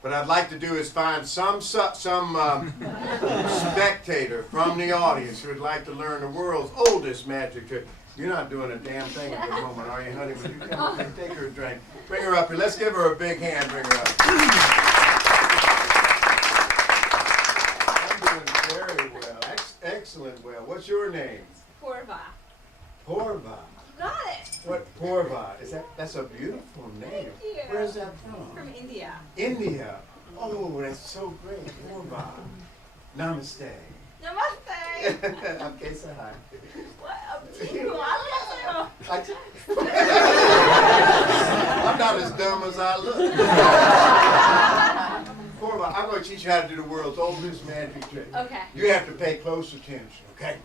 What I'd like to do is find some spectator from the audience who would like to learn the world's oldest magic trick. You're not doing a damn thing at the moment, are you, honey? Would you come up and take her a drink? Bring her up here. Let's give her a big hand. Bring her up. I'm doing very well. Excellent well. What's your name? Porva. Porva. You got it. What Porva? That's a beautiful name. Thank you. Where's that from? From India. India. Oh, that's so great. Porva. Namaste. Namaste. Okay, say hi. What up to you? I'm not as dumb as I look. Porva, I'm going to teach you how to do the world's oldest magic trick. Okay. You have to pay close attention, okay?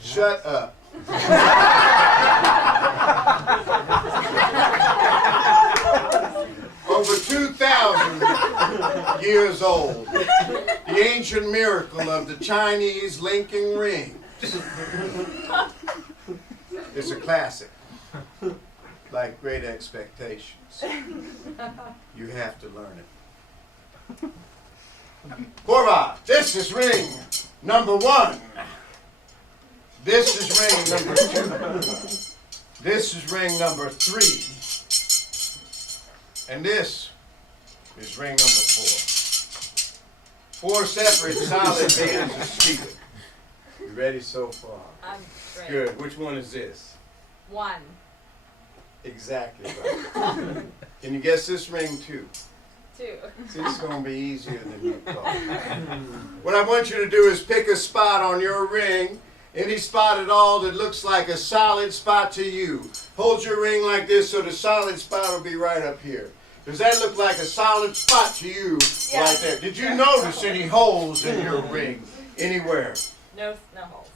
Shut up. Over 2,000 years old, the ancient miracle of the Chinese linking rings. It's a classic, like Great Expectations. You have to learn it. Porva, this is ring number 1. This is ring number 2. This is ring number 3. And this is ring number 4. 4 separate solid bands of steel. You ready so far? I'm ready. Good. Which one is this? 1. Exactly right. Can you guess this ring 2? 2. See, it's going to be easier than you thought. What I want you to do is pick a spot on your ring, any spot at all that looks like a solid spot to you. Hold your ring like this so the solid spot will be right up here. Does that look like a solid spot to you right there? Did you notice any holes in your ring anywhere? No holes.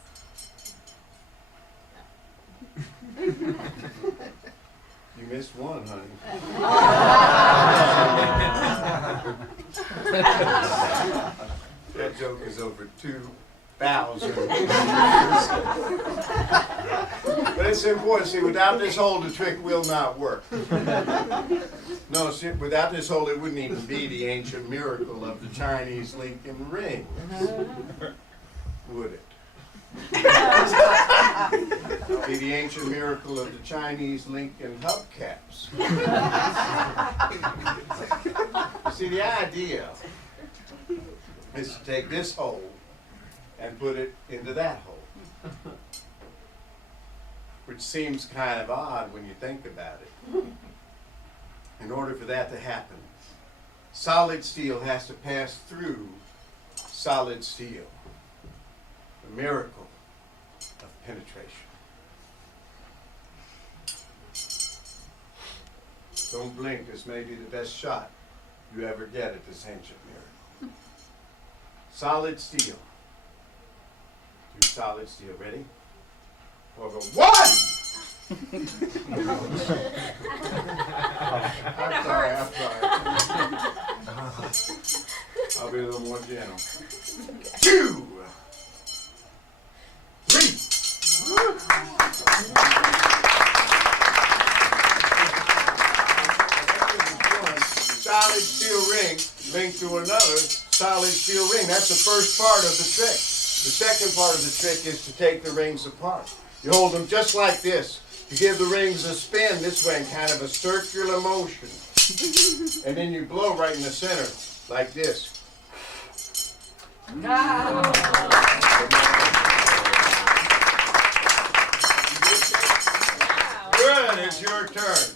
You missed one, honey. That joke is over 2,000 years. But it's important. See, without this hole, the trick will not work. No, see, without this hole, it wouldn't even be the ancient miracle of the Chinese linking rings. Would it? It'd be the ancient miracle of the Chinese Lincoln hubcaps. You see, the idea is to take this hole and put it into that hole, which seems kind of odd when you think about it. In order for that to happen, solid steel has to pass through solid steel. The miracle of penetration. Don't blink. This may be the best shot you ever get at this ancient miracle. Solid steel. Through solid steel. Ready? Over 1! I'm sorry. I'll be a little more gentle. 2! 3! Solid steel ring linked to another solid steel ring. That's the first part of the trick. The second part of the trick is to take the rings apart. You hold them just like this. You give the rings a spin this way in kind of a circular motion. And then you blow right in the center like this. Good, it's your turn.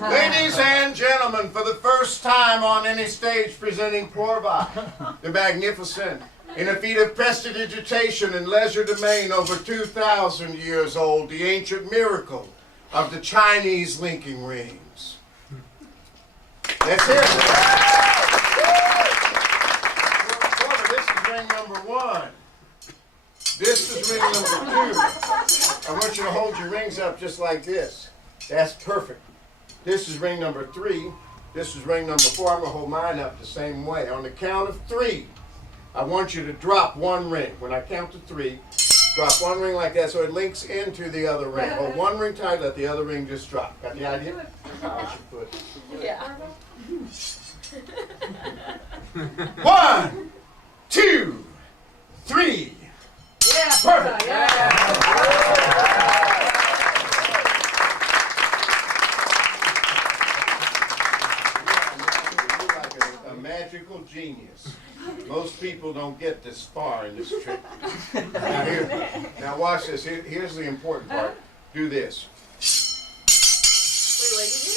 Ladies and gentlemen, for the first time on any stage presenting Porva, the magnificent, in a feat of prestidigitation and legerdemain over 2,000 years old, the ancient miracle of the Chinese linking rings. That's it. Porva, this is ring number 1. This is ring number 2. I want you to hold your rings up just like this. That's perfect. This is ring number 3. This is ring number 4. I'm going to hold mine up the same way. On the count of 3, I want you to drop one ring. When I count to 3, Drop one ring like that so it links into the other ring. Hold one ring tight, let the other ring just drop. Got the idea? Push your foot. Yeah. 1, 2, 3. Yeah, Perfect. Yeah. You're like a magical genius. Most people don't get this far in this trick. Now watch this. Here's the important part. Do this. Wait, what did you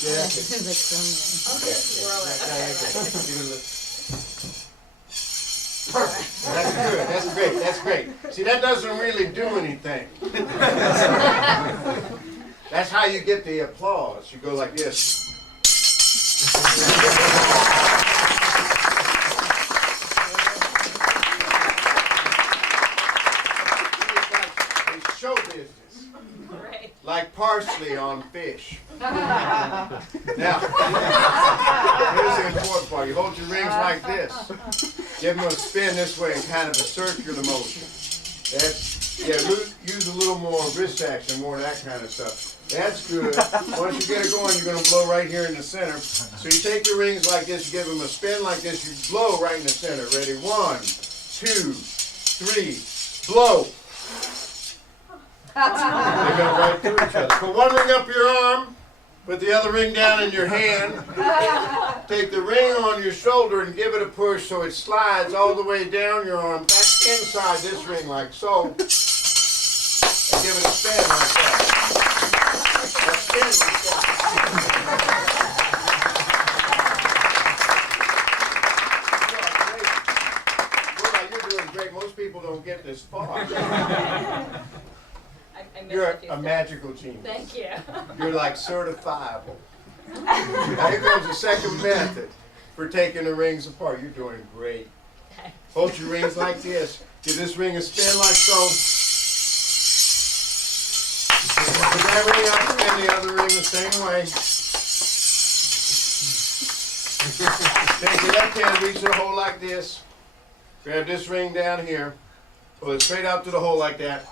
Yeah. do? Okay, swirl it. Perfect. That's good. That's great. That's great. See, that doesn't really do anything. That's how you get the applause. You go like this. It's show business. Right. Like parsley on fish. Now, here's the important part. You hold your rings like this. Give them a spin this way in kind of a circular motion. Use a little more wrist action, more of that kind of stuff. That's good. Once you get it going, you're going to blow right here in the center. So you take your rings like this, you give them a spin like this, you blow right in the center. Ready? 1, 2, 3, blow. They go right through each other. Put one ring up your arm, put the other ring down in your hand. Take the ring on your shoulder and give it a push so it slides all the way down your arm, back inside this ring like so. And give it a spin like that. A spin like that. You're doing great. Most people don't get this far. I missed You're a few a steps. magical genius. Thank you. You're like certifiable. Now here comes the second method for taking the rings apart. You're doing great. Okay. Hold your rings like this. Give this ring a spin like so. Put that ring up, spin the other ring the same way. Take your left hand, reach the hole like this. Grab this ring down here. Pull it straight up to the hole like that.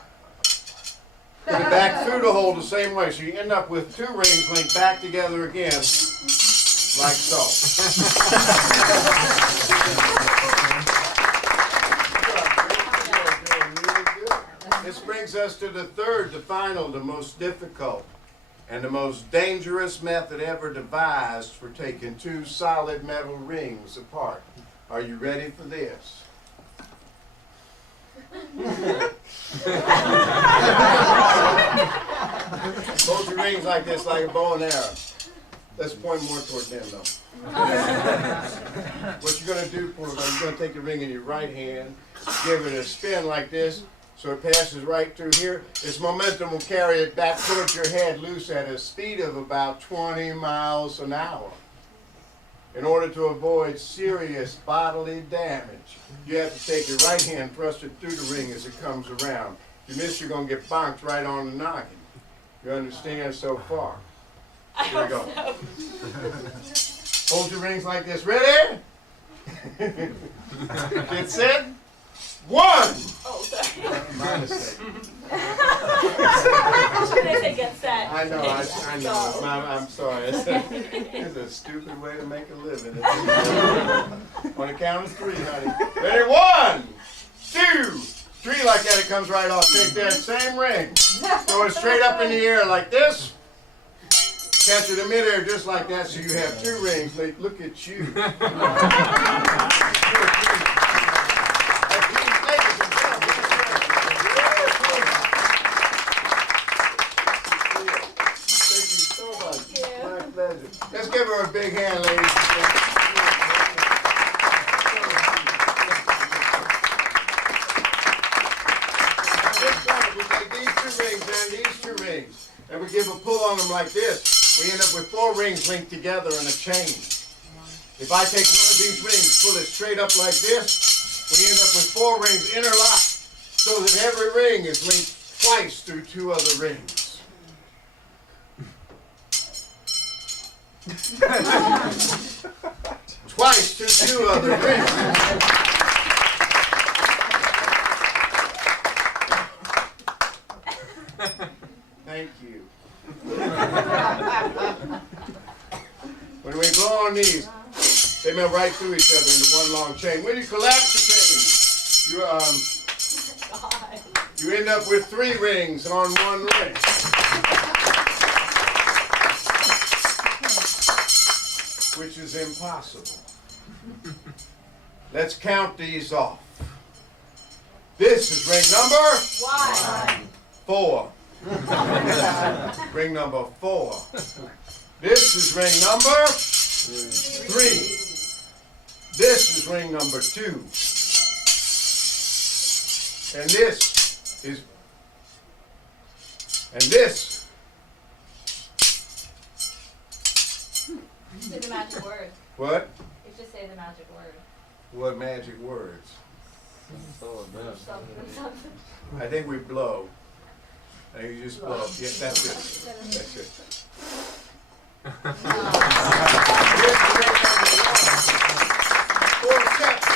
Put it back through the hole the same way, so you end up with two rings linked back together again, like so. This brings us to the third, the final, the most difficult, and the most dangerous method ever devised for taking two solid metal rings apart. Are you ready for this? Hold your rings like this, like a bow and arrow. Let's point more toward them, though. What you're going to do, you're going to take the ring in your right hand, give it a spin like this, so it passes right through here. This momentum will carry it back towards your head loose at a speed of about 20 miles an hour. In order to avoid serious bodily damage, you have to take your right hand, thrust it through the ring as it comes around. If you miss, you're going to get bonked right on the noggin. You understand so far? Here we go. Hold your rings like this. Ready? Get set. 1. Oh, sorry. My mistake. I was going to say get set. I know. I know. I'm sorry. It's a stupid way to make a living. On the count of 3, honey. Ready? 1, 2, 3. Like that, it comes right off. Take that same ring. Throw it straight up in the air like this. Catch it in midair just like that, so you have 2 rings. Look at you. Let's give her a big hand, ladies. We take these 2 rings and these 2 rings, and we give a pull on them like this. We end up with 4 rings linked together in a chain. If I take one of these rings, pull it straight up like this, we end up with 4 rings interlocked, so that every ring is linked twice through 2 other rings. 20 twice to 2 other rings. Thank you. When we blow on these, they melt right through each other into one long chain. When you collapse the chain, you end up with 3 rings on 1 ring. Which is impossible. Let's count these off. This is ring number 4. Ring number 4. This is ring number 3. This is ring number 2. And this is, Say the magic word. What? You just say the magic word. What magic words? Something. I think we blow. I think you just blow. Yeah, that's it. That's it. Four steps.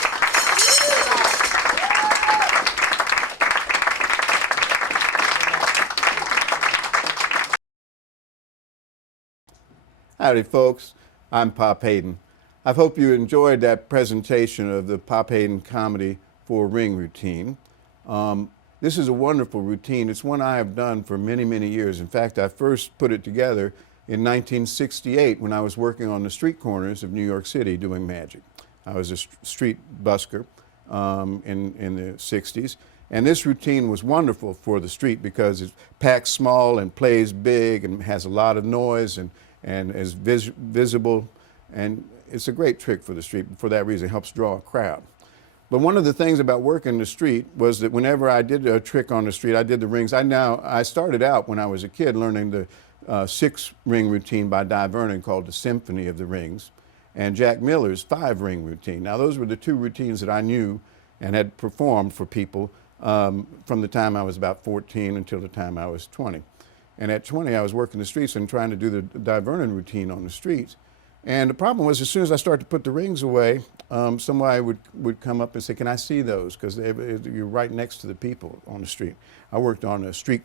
Howdy, folks. I'm Pop Haydn. I hope you enjoyed that presentation of the Pop Haydn comedy 4-ring routine. This is a wonderful routine. It's one I have done for many, many years. In fact, I first put it together in 1968 when I was working on the street corners of New York City doing magic. I was a street busker in the 60s. And this routine was wonderful for the street because it's packed small and plays big and has a lot of noise and is visible. And it's a great trick for the street. For that reason, it helps draw a crowd. But one of the things about working the street was that whenever I did a trick on the street, I did the rings. I started out when I was a kid learning the 6-ring routine by Di Vernon called the Symphony of the Rings, and Jack Miller's 5-ring routine. Now those were the 2 routines that I knew and had performed for people from the time I was about 14 until the time I was 20. And at 20, I was working the streets and trying to do the Di Vernon routine on the streets. And the problem was, as soon as I started to put the rings away, somebody would come up and say, "Can I see those?" Because you're right next to the people on the street. I worked on a street,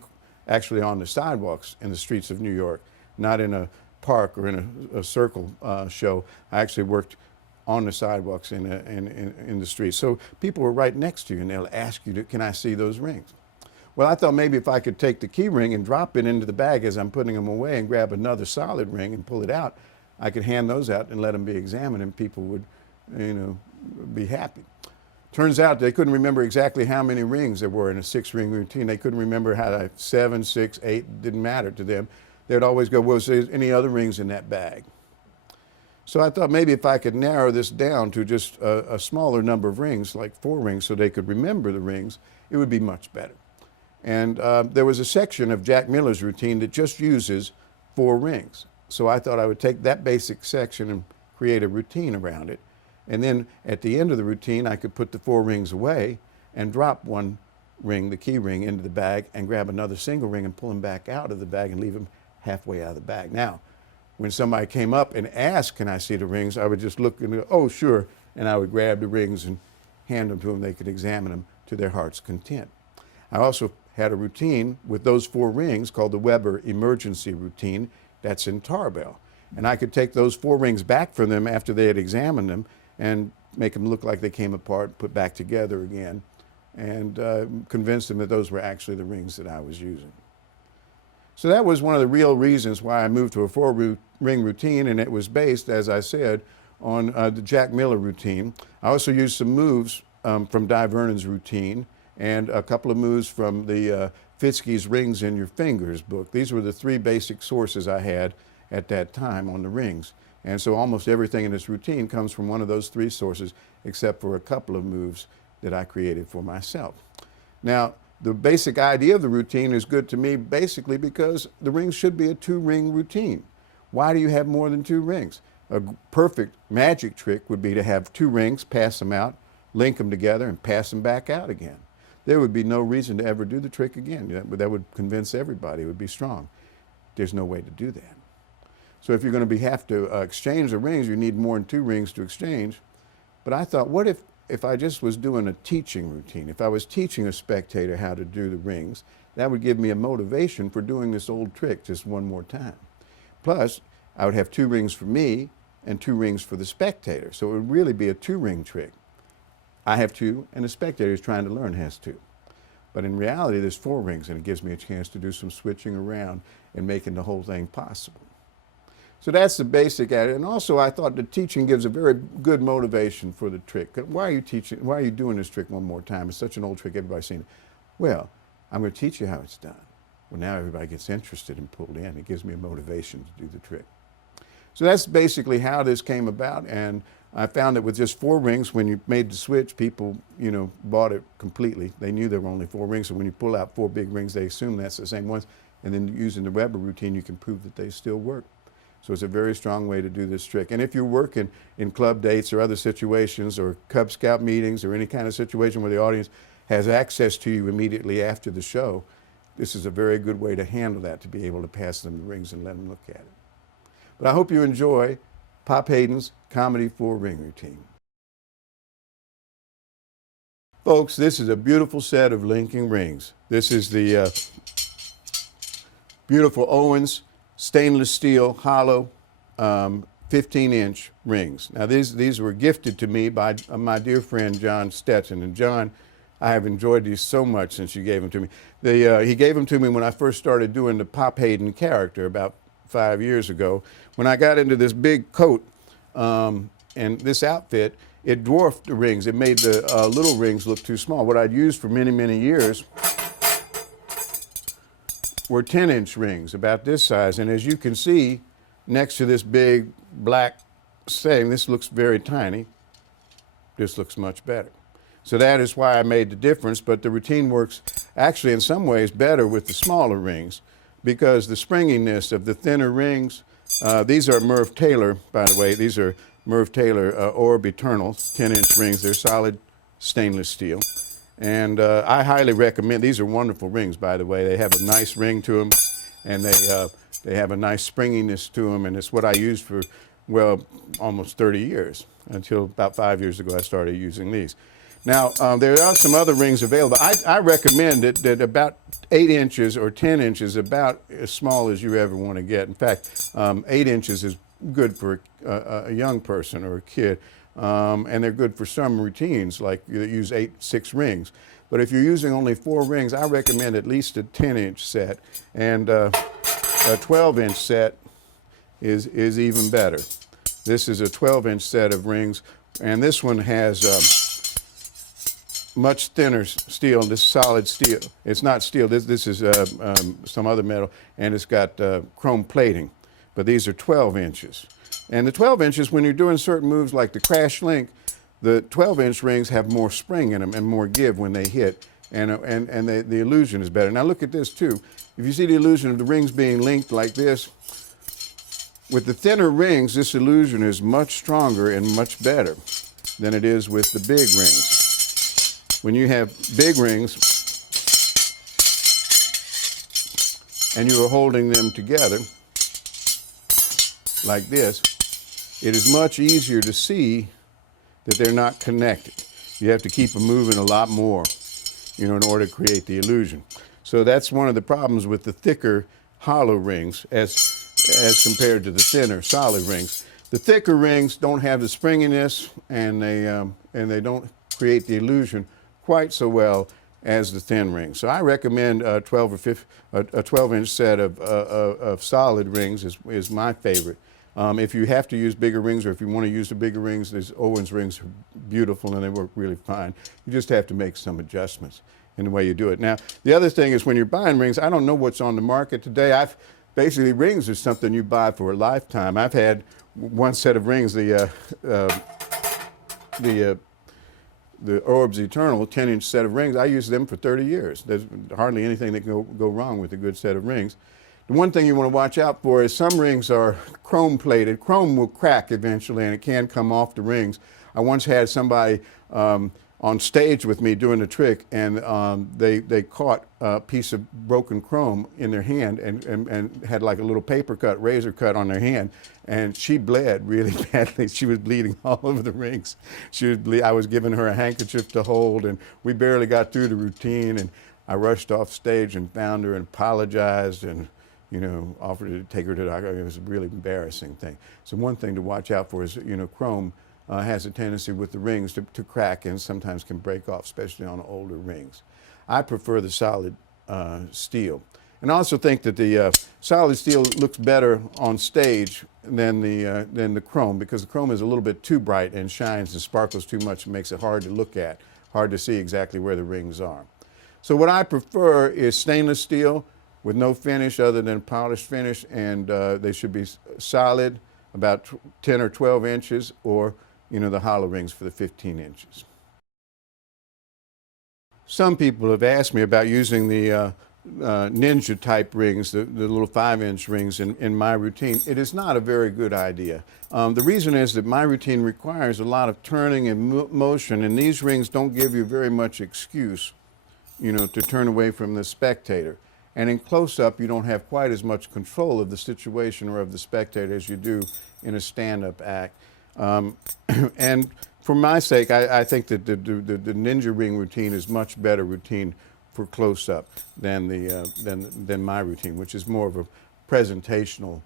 actually on the sidewalks in the streets of New York, not in a park or in a circle show. I actually worked on the sidewalks in the streets. So people were right next to you, and they'll ask you, "Can I see those rings?" Well, I thought maybe if I could take the key ring and drop it into the bag as I'm putting them away and grab another solid ring and pull it out, I could hand those out and let them be examined, and people would, be happy. Turns out they couldn't remember exactly how many rings there were in a 6-ring routine. They couldn't remember how 7, 6, 8, didn't matter to them. They'd always go, "Well, is there any other rings in that bag?" So I thought maybe if I could narrow this down to just a smaller number of rings, like 4 rings, so they could remember the rings, it would be much better. And there was a section of Jack Miller's routine that just uses 4 rings. So I thought I would take that basic section and create a routine around it. And then at the end of the routine, I could put the 4 rings away and drop 1 ring, the key ring, into the bag and grab another single ring and pull them back out of the bag and leave them halfway out of the bag. Now, when somebody came up and asked, "Can I see the rings?" I would just look and go, "Oh, sure." And I would grab the rings and hand them to them. They could examine them to their heart's content. I also had a routine with those 4 rings called the Weber emergency routine. That's in Tarbell. And I could take those 4 rings back from them after they had examined them and make them look like they came apart, put back together again, and convince them that those were actually the rings that I was using. So that was one of the real reasons why I moved to a 4-ring routine, and it was based, as I said, on the Jack Miller routine. I also used some moves from Di Vernon's routine and a couple of moves from the Fitzke's Rings in Your Fingers book. These were the 3 basic sources I had at that time on the rings. And so almost everything in this routine comes from one of those 3 sources, except for a couple of moves that I created for myself. Now, the basic idea of the routine is good to me basically because the rings should be a 2-ring routine. Why do you have more than 2 rings? A perfect magic trick would be to have 2 rings, pass them out, link them together, and pass them back out again. There would be no reason to ever do the trick again. That would convince everybody. It would be strong. There's no way to do that. So if you're going to have to exchange the rings, you need more than 2 rings to exchange. But I thought, what if I just was doing a teaching routine? If I was teaching a spectator how to do the rings, that would give me a motivation for doing this old trick just one more time. Plus, I would have 2 rings for me and 2 rings for the spectator. So it would really be a 2-ring trick. I have 2, and the spectator who's trying to learn has 2. But in reality, there's 4 rings, and it gives me a chance to do some switching around and making the whole thing possible. So that's the basic at it. And also, I thought the teaching gives a very good motivation for the trick. Why are you teaching? Why are you doing this trick one more time? It's such an old trick, everybody's seen it. Well, I'm going to teach you how it's done. Well, now everybody gets interested and pulled in. It gives me a motivation to do the trick. So that's basically how this came about. And I found that with just 4 rings, when you made the switch, people, bought it completely. They knew there were only 4 rings. So when you pull out 4 big rings, they assume that's the same ones. And then using the Weber routine, you can prove that they still work. So it's a very strong way to do this trick. And if you're working in club dates or other situations or Cub Scout meetings or any kind of situation where the audience has access to you immediately after the show, this is a very good way to handle that, to be able to pass them the rings and let them look at it. But I hope you enjoy Pop Haydn's Comedy 4-Ring routine. Folks, this is a beautiful set of linking rings. This is the beautiful Owens stainless steel, hollow, 15-inch rings. Now these were gifted to me by my dear friend John Stetson. And John, I have enjoyed these so much since you gave them to me. He gave them to me when I first started doing the Pop Haydn character about 5 years ago. When I got into this big coat and this outfit, it dwarfed the rings. It made the little rings look too small. What I'd used for many, many years were 10-inch rings, about this size. And as you can see, next to this big black thing, this looks very tiny. This looks much better. So that is why I made the difference, but the routine works actually in some ways better with the smaller rings, because the springiness of the thinner rings, these are Merv Taylor, by the way. These are Merv Taylor Orb Eternals, 10-inch rings. They're solid stainless steel. And I highly recommend, these are wonderful rings, by the way. They have a nice ring to them, and they have a nice springiness to them, and it's what I used for, well, almost 30 years, until about 5 years ago I started using these. Now, there are some other rings available. I recommend that about 8 inches or 10 inches, about as small as you ever want to get. In fact, 8 inches is good for a young person or a kid. And they're good for some routines, like you use 6 rings. But if you're using only 4 rings, I recommend at least a 10-inch set. And a 12-inch set is even better. This is a 12-inch set of rings, and this one has much thinner steel. This solid steel. It's not steel. This is some other metal, and it's got chrome plating. But these are 12 inches. And the 12 inches, when you're doing certain moves like the crash link, the 12-inch rings have more spring in them and more give when they hit, and the illusion is better. Now look at this too. If you see the illusion of the rings being linked like this, with the thinner rings, this illusion is much stronger and much better than it is with the big rings. When you have big rings and you are holding them together like this, it is much easier to see that they're not connected. You have to keep them moving a lot more, in order to create the illusion. So that's one of the problems with the thicker hollow rings as compared to the thinner solid rings. The thicker rings don't have the springiness, and they don't create the illusion quite so well as the thin rings. So I recommend a 12-inch set of solid rings is my favorite. If you have to use bigger rings, or if you want to use the bigger rings, these Owens rings are beautiful and they work really fine. You just have to make some adjustments in the way you do it. Now, the other thing is when you're buying rings, I don't know what's on the market today. Basically, rings is something you buy for a lifetime. I've had one set of rings, the Orbs Eternal 10-inch set of rings. I used them for 30 years. There's hardly anything that can go wrong with a good set of rings. The one thing you want to watch out for is some rings are chrome plated. Chrome will crack eventually, and it can come off the rings. I once had somebody on stage with me doing the trick, and they caught a piece of broken chrome in their hand and had like a little paper cut, razor cut on their hand, and she bled really badly. She was bleeding all over the rings. I was giving her a handkerchief to hold, and we barely got through the routine, and I rushed off stage and found her and apologized and, you know, offered to take her to the doctor. It was a really embarrassing thing. So one thing to watch out for is, you know, chrome has a tendency with the rings to crack and sometimes can break off, especially on older rings. I prefer the solid steel. And I also think that the solid steel looks better on stage than the chrome, because the chrome is a little bit too bright and shines and sparkles too much and makes it hard to look at, hard to see exactly where the rings are. So what I prefer is stainless steel with no finish other than polished finish, and they should be solid, about 10 or 12 inches, or you know, the hollow rings for the 15 inches. Some people have asked me about using the ninja type rings, the little 5-inch rings in my routine. It is not a very good idea. The reason is that my routine requires a lot of turning and motion, and these rings don't give you very much excuse, you know, to turn away from the spectator. And in close-up, you don't have quite as much control of the situation or of the spectator as you do in a stand-up act. And for my sake, I think that the ninja ring routine is much better routine for close-up than my routine, which is more of a presentational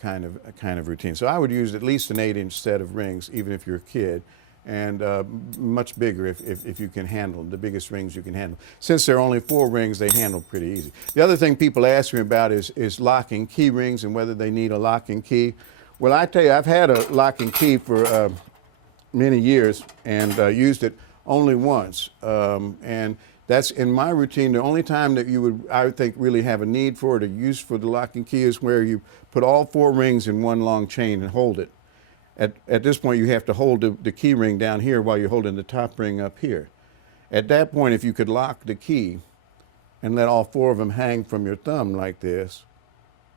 kind of routine. So I would use at least an 8-inch set of rings, even if you're a kid, and much bigger if you can handle them, the biggest rings you can handle. Since there are only 4 rings, they handle pretty easy. The other thing people ask me about is locking key rings and whether they need a locking key. Well, I tell you, I've had a locking key for many years and used it only once. And that's in my routine. The only time that you would, I would think, really have a need for it or use for the locking key is where you put all 4 rings in one long chain and hold it. At this point, you have to hold the key ring down here while you're holding the top ring up here. At that point, if you could lock the key and let all 4 of them hang from your thumb like this,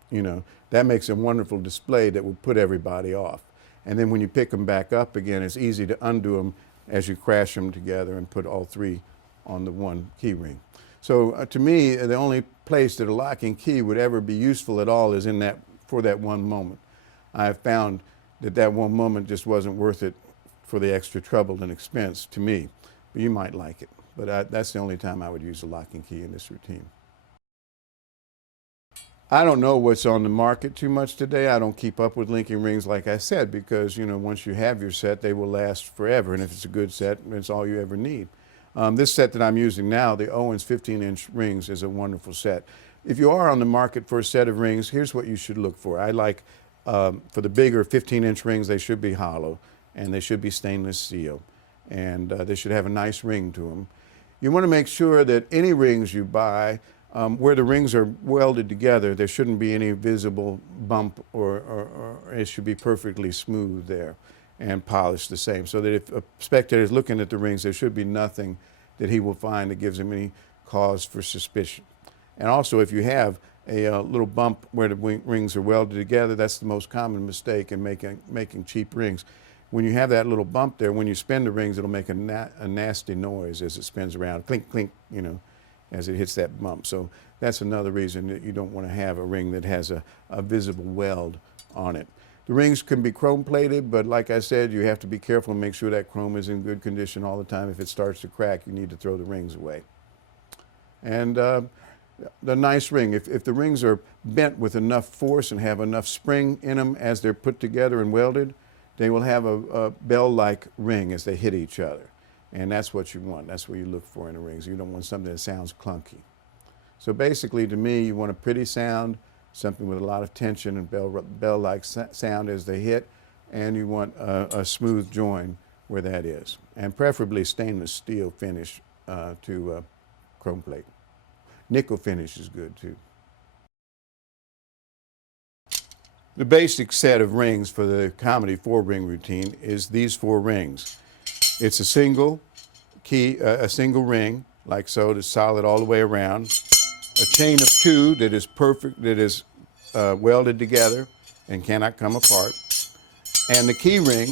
you know, that makes a wonderful display that will put everybody off. And then when you pick them back up again, it's easy to undo them as you crash them together and put all 3 on the one key ring. So to me, the only place that a locking key would ever be useful at all is for that one moment. I have found that one moment just wasn't worth it for the extra trouble and expense to me. But you might like it. But that's the only time I would use a locking key in this routine. I don't know what's on the market too much today. I don't keep up with linking rings, like I said, because, you know, once you have your set, they will last forever. And if it's a good set, it's all you ever need. This set that I'm using now, the Owens 15-inch rings, is a wonderful set. If you are on the market for a set of rings, here's what you should look for. I like, for the bigger 15-inch rings, they should be hollow, and they should be stainless steel. And they should have a nice ring to them. You want to make sure that any rings you buy, where the rings are welded together, there shouldn't be any visible bump, or it should be perfectly smooth there and polished the same. So that if a spectator is looking at the rings, there should be nothing that he will find that gives him any cause for suspicion. And also, if you have a little bump where the rings are welded together, that's the most common mistake in making cheap rings. When you have that little bump there, when you spin the rings, it'll make a nasty noise as it spins around, clink, clink, you know, as it hits that bump. So that's another reason that you don't want to have a ring that has a visible weld on it. The rings can be chrome plated, but like I said, you have to be careful and make sure that chrome is in good condition all the time. If it starts to crack, you need to throw the rings away. And the nice ring, if the rings are bent with enough force and have enough spring in them as they're put together and welded, they will have a bell-like ring as they hit each other. And that's what you want. That's what you look for in the rings. You don't want something that sounds clunky. So basically, to me, you want a pretty sound, something with a lot of tension and bell-like sound as they hit, and you want a smooth join where that is. And preferably stainless steel finish to chrome plate. Nickel finish is good too. The basic set of rings for the comedy 4-ring routine is these 4 rings. It's a single key, a single ring, like so, that's solid all the way around. A chain of 2 that is perfect, that is welded together and cannot come apart. And the key ring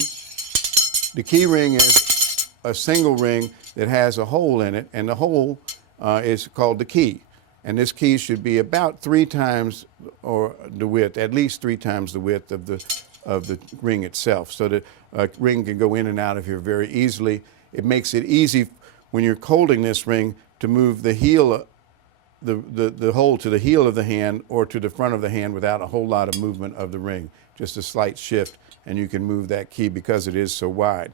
is a single ring that has a hole in it, and the hole is called the key. And this key should be about 3 times or the width, at least 3 times the width of the ring itself, so that a ring can go in and out of here very easily. It makes it easy when you're holding this ring to move the heel, the hole to the heel of the hand or to the front of the hand without a whole lot of movement of the ring. Just a slight shift, and you can move that key because it is so wide.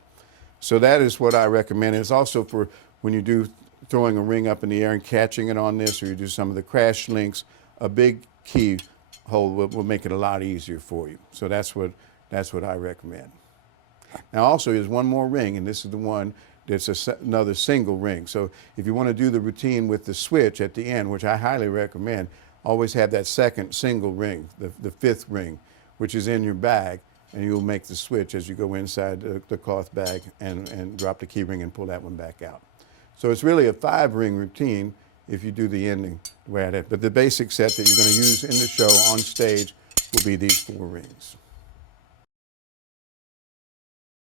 So that is what I recommend. It's also for when you do throwing a ring up in the air and catching it on this, or you do some of the crash links, a big key hole will make it a lot easier for you. So that's what I recommend. Now also there's one more ring, and this is the one that's another single ring. So if you want to do the routine with the switch at the end, which I highly recommend, always have that second single ring, the 5th ring, which is in your bag, and you'll make the switch as you go inside the cloth bag and drop the key ring and pull that one back out. So it's really a 5-ring routine if you do the ending the way I did. But the basic set that you're going to use in the show on stage will be these 4 rings.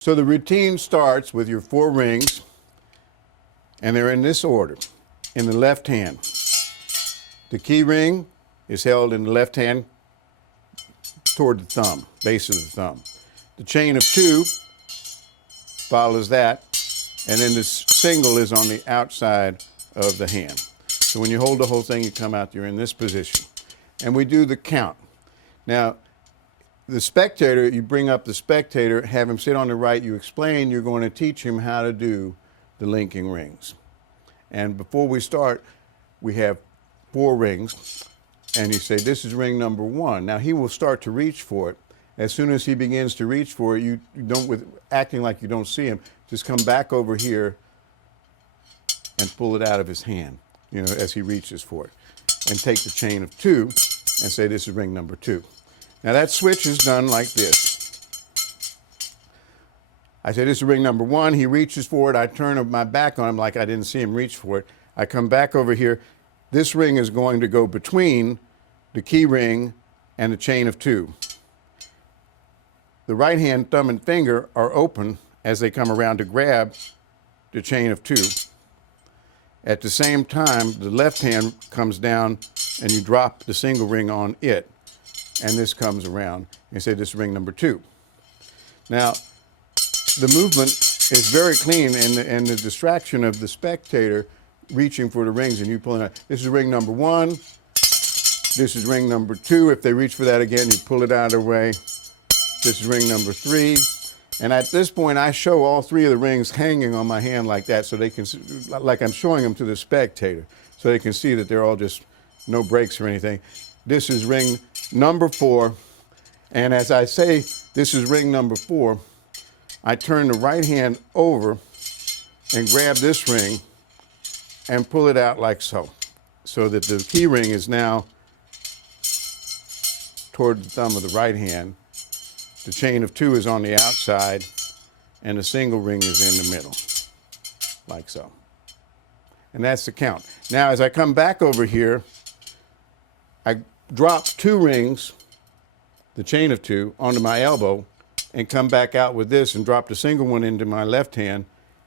So the routine starts with your 4 rings, and they're in this order. In the left hand, the key ring is held in the left hand toward the thumb, base of the thumb. The chain of 2 follows that, and then the single is on the outside of the hand. So when you hold the whole thing, you come out, you're in this position. And we do the count. Now, the spectator, you bring up the spectator, have him sit on the right, you explain, you're going to teach him how to do the linking rings. And before we start, we have 4 rings, and you say, this is ring number 1. Now he will start to reach for it. As soon as he begins to reach for it, you don't, with acting like you don't see him, just come back over here and pull it out of his hand, you know, as he reaches for it. And take the chain of 2 and say, this is ring number 2. Now that switch is done like this. I say, this is ring number 1. He reaches for it. I turn my back on him like I didn't see him reach for it. I come back over here. This ring is going to go between the key ring and the chain of 2. The right hand thumb and finger are open as they come around to grab the chain of 2. At the same time, the left hand comes down and you drop the single ring on it. And this comes around. You say, this is ring number 2. Now, the movement is very clean, and the distraction of the spectator reaching for the rings and you pulling out. This is ring number 1. This is ring number 2. If they reach for that again, you pull it out of the way. This is ring number 3. And at this point, I show all 3 of the rings hanging on my hand like that, so they can, like I'm showing them to the spectator, so they can see that they're all just no breaks or anything. This is ring number 4. And as I say, this is ring number 4, I turn the right hand over and grab this ring and pull it out like so, so that the key ring is now toward the thumb of the right hand. The chain of 2 is on the outside, and the single ring is in the middle, like so. And that's the count. Now, as I come back over here, I drop 2 rings, the chain of 2, onto my elbow, and come back out with this and drop the single one into my left hand,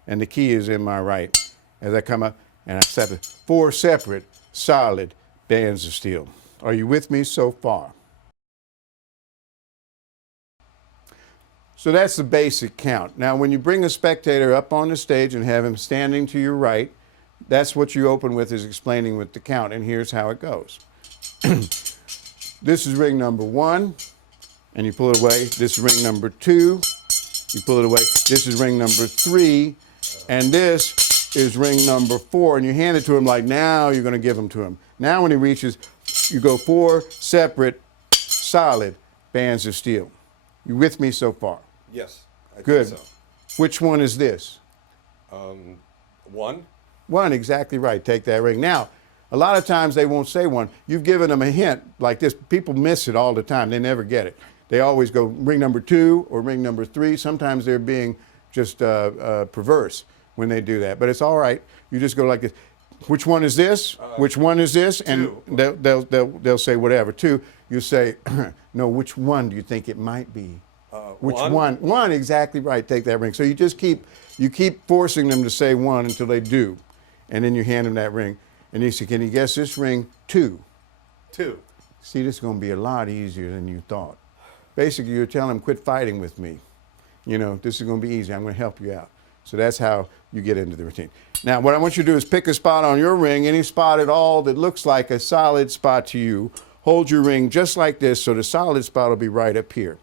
and the key is in my right. As I come up, and I set it, 4 separate, solid bands of steel. Are you with me so far? So that's the basic count. Now, when you bring a spectator up on the stage and have him standing to your right, that's what you open with, is explaining with the count, and here's how it goes. This is ring number 1, and you pull it away. This is ring number 2, you pull it away. This is ring number 3, and this is ring number 4, and you hand it to him like, now you're going to give them to him. Now when he reaches, you go 4 separate, solid bands of steel. You with me so far? Yes, I Good. think so. Which one is this? 1? 1, exactly right. Take that ring. Now, a lot of times they won't say 1. You've given them a hint like this. People miss it all the time. They never get it. They always go ring number 2 or ring number 3. Sometimes they're being just perverse when they do that. But it's all right. You just go like this. Which one is this? Which one is this? And 2. they'll say whatever. 2. You say, no, which one do you think it might be? Which one? One, exactly right. Take that ring. So you just keep forcing them to say one until they do. And then you hand them that ring. And you say, can you guess this ring? 2. 2. See, this is going to be a lot easier than you thought. Basically, you're telling them, quit fighting with me. You know, this is going to be easy. I'm going to help you out. So that's how you get into the routine. Now, what I want you to do is pick a spot on your ring, any spot at all that looks like a solid spot to you. Hold your ring just like this, so the solid spot will be right up here.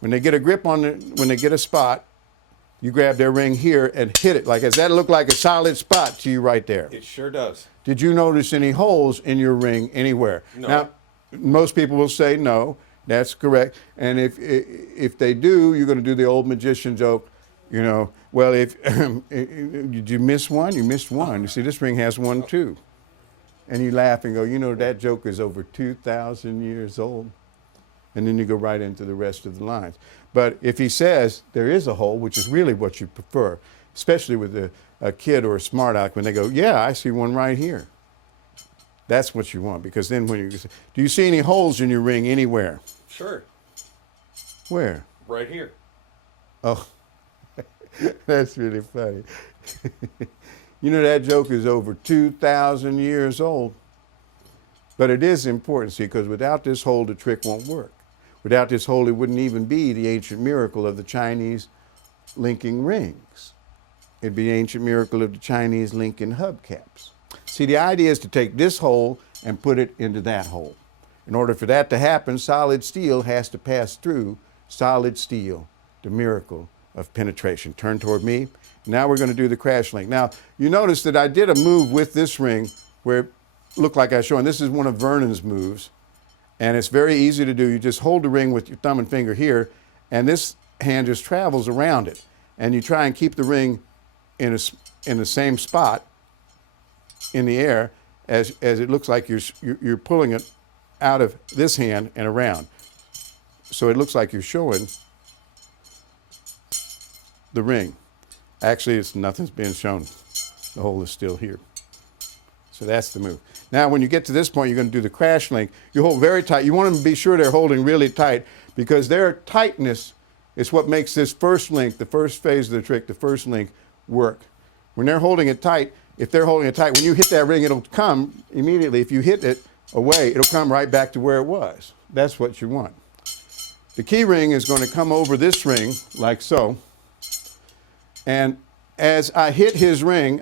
When they get a grip on it, when they get a spot, you grab their ring here and hit it like this. That look like a solid spot to you right there. It sure does. Did you notice any holes in your ring anywhere? No. Now, most people will say no. That's correct. And if they do, you're going to do the old magician joke. You know, well, if did you miss one? You missed one. You see, this ring has one too. And you laugh and go, you know, that joke is over 2,000 years old. And then you go right into the rest of the lines. But if he says there is a hole, which is really what you prefer, especially with a kid or a smart aleck, when they go, yeah, I see one right here. That's what you want, because then when you say, do you see any holes in your ring anywhere? Sure. Where? Right here. Oh, that's really funny. You know, that joke is over 2,000 years old. But it is important, see, because without this hole, the trick won't work. Without this hole, it wouldn't even be the ancient miracle of the Chinese linking rings. It'd be the ancient miracle of the Chinese linking hubcaps. See, the idea is to take this hole and put it into that hole. In order for that to happen, solid steel has to pass through solid steel, the miracle of penetration. Turn toward me. Now we're going to do the crash link. Now, you notice that I did a move with this ring where it looked like I was showing. This is one of Vernon's moves, and it's very easy to do. You just hold the ring with your thumb and finger here, and this hand just travels around it. And you try and keep the ring in the same spot in the air as it looks like you're pulling it out of this hand and around. So it looks like you're showing the ring. Actually, nothing's being shown. The hole is still here. So that's the move. Now, when you get to this point, you're going to do the crash link. You hold very tight. You want them to be sure they're holding really tight, because their tightness is what makes this first link, the first phase of the trick, the first link, work. When they're holding it tight, if they're holding it tight, when you hit that ring, it'll come immediately. If you hit it away, it'll come right back to where it was. That's what you want. The key ring is going to come over this ring like so. And as I hit his ring,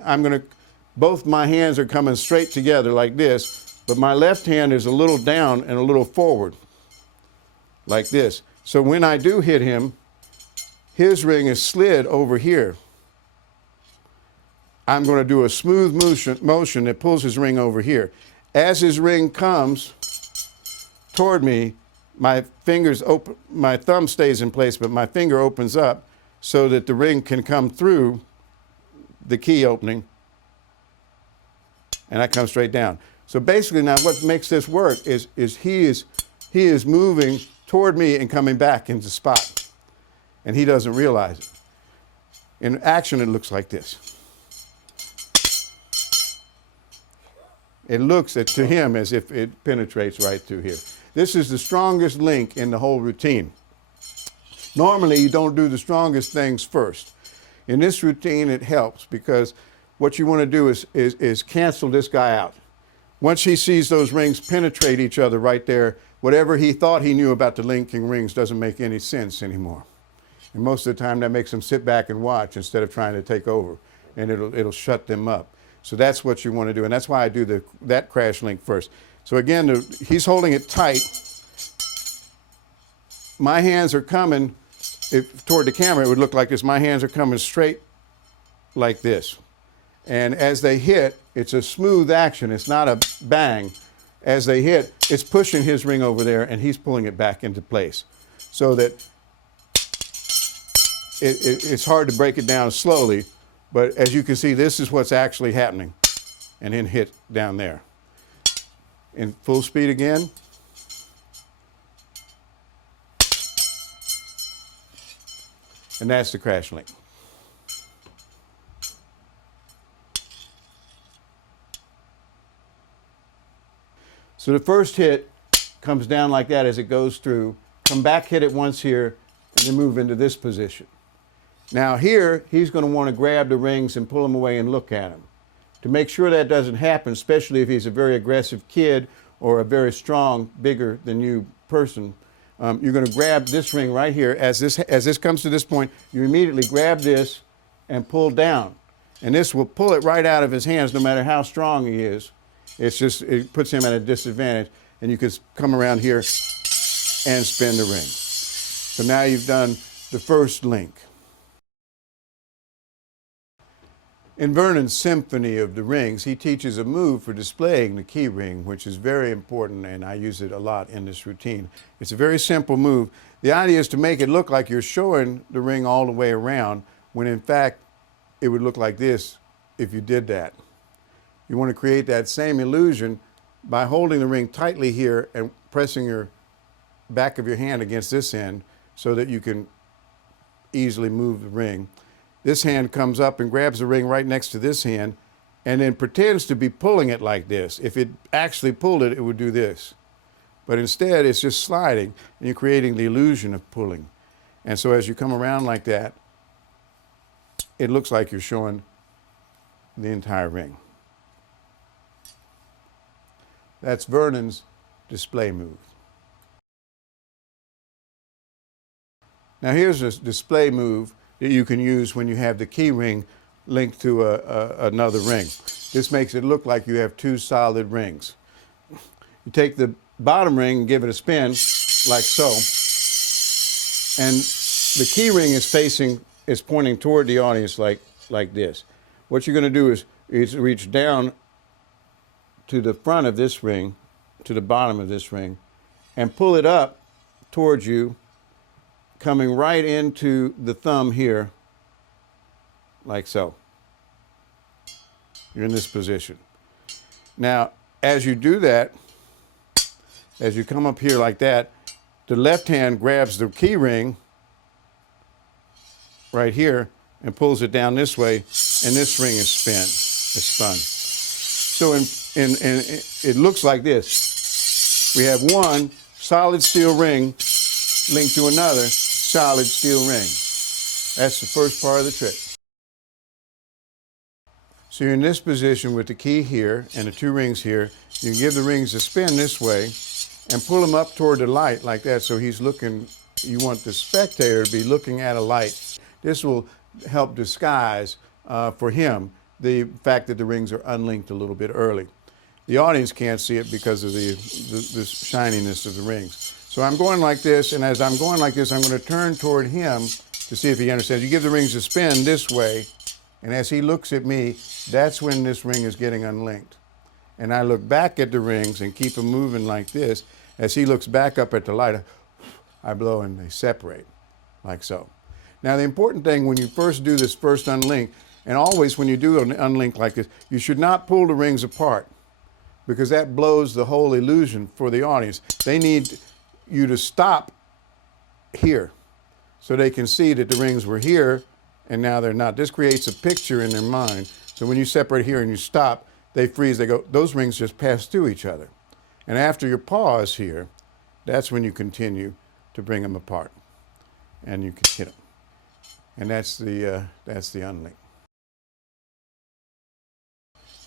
both my hands are coming straight together like this, but my left hand is a little down and a little forward, like this. So when I do hit him, his ring is slid over here. I'm going to do a smooth motion that pulls his ring over here. As his ring comes toward me, my fingers open, my thumb stays in place, but my finger opens up so that the ring can come through the key opening, and I come straight down. So basically now what makes this work is he is moving toward me and coming back into spot, and he doesn't realize it. In action, it looks like this. It looks to him as if it penetrates right through here. This is the strongest link in the whole routine. Normally, you don't do the strongest things first. In this routine, it helps, because what you want to do is cancel this guy out. Once he sees those rings penetrate each other right there, whatever he thought he knew about the linking rings doesn't make any sense anymore. And most of the time, that makes him sit back and watch instead of trying to take over, and it'll shut them up. So that's what you want to do, and that's why I do that crash link first. So again, he's holding it tight. My hands are coming, toward the camera, it would look like this. My hands are coming straight like this. And as they hit, it's a smooth action. It's not a bang. As they hit, it's pushing his ring over there, and he's pulling it back into place. So that it's hard to break it down slowly, but as you can see, this is what's actually happening. And then hit down there. In full speed again. And that's the crash link. So the first hit comes down like that as it goes through. Come back, hit it once here, and then move into this position. Now here, he's going to want to grab the rings and pull them away and look at them. To make sure that doesn't happen, especially if he's a very aggressive kid or a very strong, bigger than you person, you're going to grab this ring right here. As this comes to this point, you immediately grab this and pull down. And this will pull it right out of his hands no matter how strong he is. It puts him at a disadvantage. And you can come around here and spin the ring. So now you've done the first link. In Vernon's Symphony of the Rings, he teaches a move for displaying the key ring, which is very important, and I use it a lot in this routine. It's a very simple move. The idea is to make it look like you're showing the ring all the way around, when in fact it would look like this if you did that. You want to create that same illusion by holding the ring tightly here and pressing your back of your hand against this end so that you can easily move the ring. This hand comes up and grabs the ring right next to this hand and then pretends to be pulling it like this. If it actually pulled it, it would do this. But instead, it's just sliding, and you're creating the illusion of pulling. And so as you come around like that, it looks like you're showing the entire ring. That's Vernon's display move. Now here's a display move that you can use when you have the key ring linked to another ring. This makes it look like you have two solid rings. You take the bottom ring and give it a spin, like so, and the key ring is pointing toward the audience like this. What you're going to do is reach down to the front of this ring, to the bottom of this ring, and pull it up towards you, coming right into the thumb here, like so. You're in this position. Now, as you do that, as you come up here like that, the left hand grabs the key ring right here and pulls it down this way, and this ring is spun. So it looks like this. We have one solid steel ring linked to another solid steel ring. That's the first part of the trick. So you're in this position with the key here and the two rings here. You can give the rings a spin this way and pull them up toward the light like that, so he's looking, you want the spectator to be looking at a light. This will help disguise for him the fact that the rings are unlinked a little bit early. The audience can't see it because of the shininess of the rings. So I'm going like this, and as I'm going like this, I'm going to turn toward him to see if he understands. You give the rings a spin this way, and as he looks at me, that's when this ring is getting unlinked. And I look back at the rings and keep them moving like this. As he looks back up at the light, I blow and they separate, like so. Now the important thing when you first do this first unlink, and always when you do an unlink like this, you should not pull the rings apart, because that blows the whole illusion for the audience. They need you to stop here so they can see that the rings were here and now they're not. This creates a picture in their mind. So when you separate here and you stop, they freeze, they go, those rings just pass through each other. And after your pause here, that's when you continue to bring them apart. And you can hit them. And that's the unlink.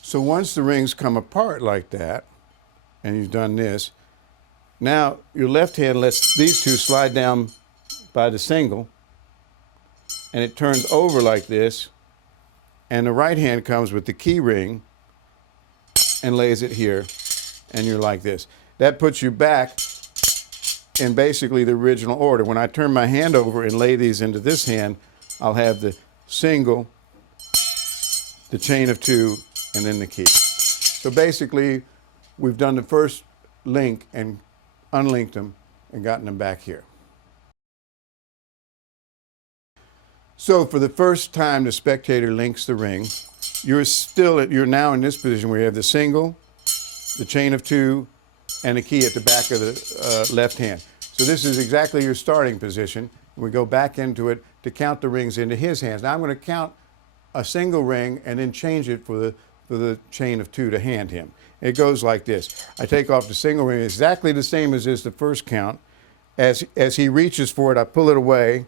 So once the rings come apart like that, and you've done this, now your left hand lets these two slide down by the single, and it turns over like this, and the right hand comes with the key ring and lays it here, and you're like this. That puts you back in basically the original order. When I turn my hand over and lay these into this hand, I'll have the single, the chain of two, and then the key. So basically, we've done the first link and unlinked them and gotten them back here. So for the first time the spectator links the ring, you're now in this position where you have the single, the chain of two, and the key at the back of the left hand. So this is exactly your starting position. We go back into it to count the rings into his hands. Now I'm going to count a single ring and then change it for the chain of two to hand him. It goes like this. I take off the single ring exactly the same as is the first count. as he reaches for it, I pull it away,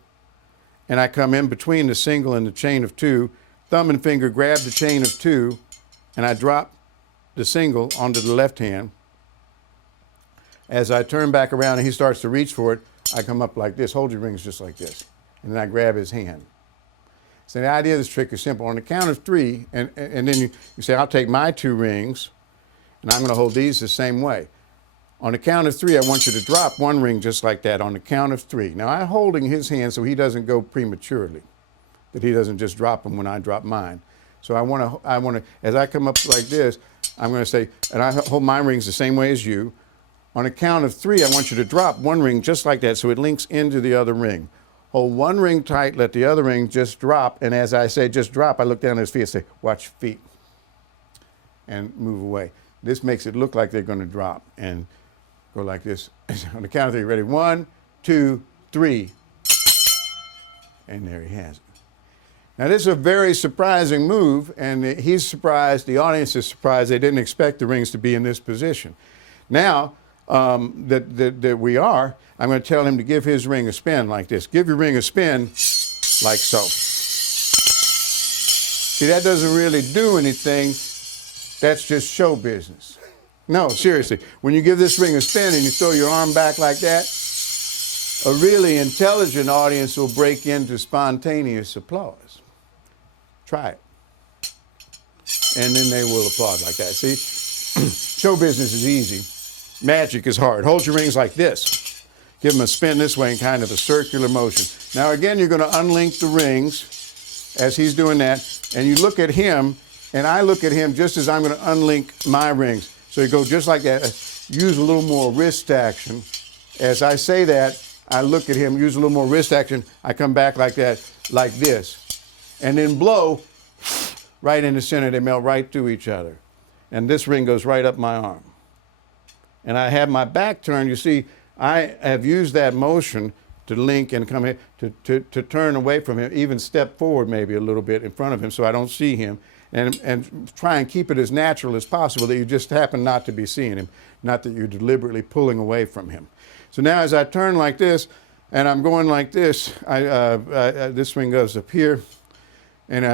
and I come in between the single and the chain of 2. Thumb and finger grab the chain of 2, and I drop the single onto the left hand. As I turn back around and he starts to reach for it, I come up like this. Hold your rings just like this. And then I grab his hand. So the idea of this trick is simple. On the count of 3, and then you say, I'll take my 2 rings, and I'm going to hold these the same way. On the count of 3, I want you to drop 1 ring just like that on the count of 3. Now, I'm holding his hand so he doesn't go prematurely, that he doesn't just drop them when I drop mine. So I want to, as I come up like this, I'm going to say, and I hold my rings the same way as you. On a count of 3, I want you to drop 1 ring just like that so it links into the other ring. Hold 1 ring tight, let the other ring just drop, and as I say just drop, I look down at his feet and say, watch your feet, and move away. This makes it look like they're going to drop, and go like this. On the count of 3, ready? 1, 2, 3, and there he has it. Now this is a very surprising move, and he's surprised, the audience is surprised, they didn't expect the rings to be in this position. Now, that we are, I'm going to tell him to give his ring a spin like this. Give your ring a spin like so. See, that doesn't really do anything. That's just show business. No, seriously. When you give this ring a spin and you throw your arm back like that, a really intelligent audience will break into spontaneous applause. Try it. And then they will applaud like that. See, show business is easy. Magic is hard. Hold your rings like this. Give them a spin this way in kind of a circular motion. Now again, you're going to unlink the rings as he's doing that, and you look at him, and I look at him just as I'm going to unlink my rings. So you go just like that. Use a little more wrist action. As I say that, I look at him, use a little more wrist action. I come back like that, like this. And then blow right in the center. They melt right through each other. And this ring goes right up my arm. And I have my back turned. You see, I have used that motion to link and come here, to turn away from him, even step forward maybe a little bit in front of him so I don't see him, and try and keep it as natural as possible that you just happen not to be seeing him, not that you're deliberately pulling away from him. So now as I turn like this, and I'm going like this, this ring goes up here, and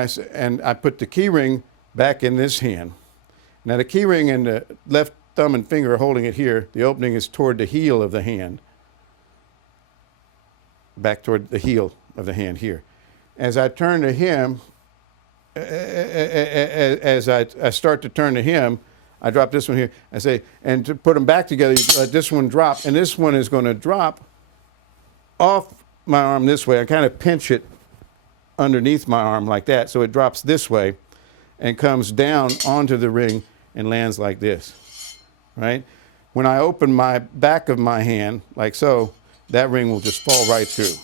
I put the key ring back in this hand. Now the key ring and the left thumb and finger are holding it here. The opening is toward the heel of the hand. Back toward the heel of the hand here. As I turn to him, as I start to turn to him, I drop this one here. I say, and to put them back together, you let this one drop, and this one is going to drop off my arm this way. I kind of pinch it underneath my arm like that, so it drops this way and comes down onto the ring and lands like this. Right? When I open my back of my hand, like so, that ring will just fall right through.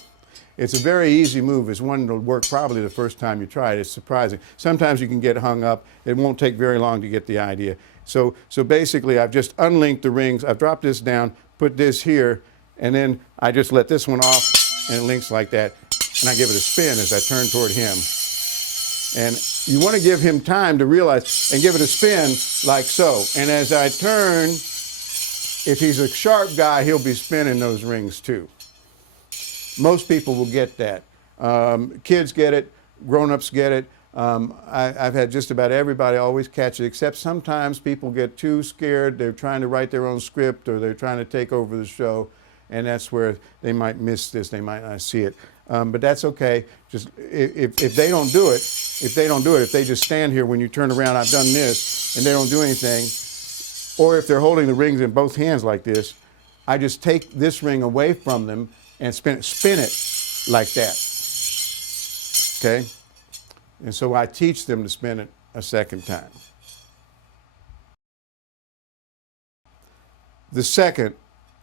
It's a very easy move. It's one that'll work probably the first time you try it. It's surprising. Sometimes you can get hung up. It won't take very long to get the idea. So basically, I've just unlinked the rings. I've dropped this down, put this here, and then I just let this one off, and it links like that. And I give it a spin as I turn toward him. And you want to give him time to realize and give it a spin like so. And as I turn, if he's a sharp guy, he'll be spinning those rings too. Most people will get that. Kids get it, grown-ups get it. I've had just about everybody always catch it, except sometimes people get too scared. They're trying to write their own script or they're trying to take over the show, and that's where they might miss this, they might not see it. But that's okay. Just if they don't do it, if they just stand here when you turn around, I've done this, and they don't do anything, or if they're holding the rings in both hands like this, I just take this ring away from them and spin it like that. Okay? And so I teach them to spin it a second time. The second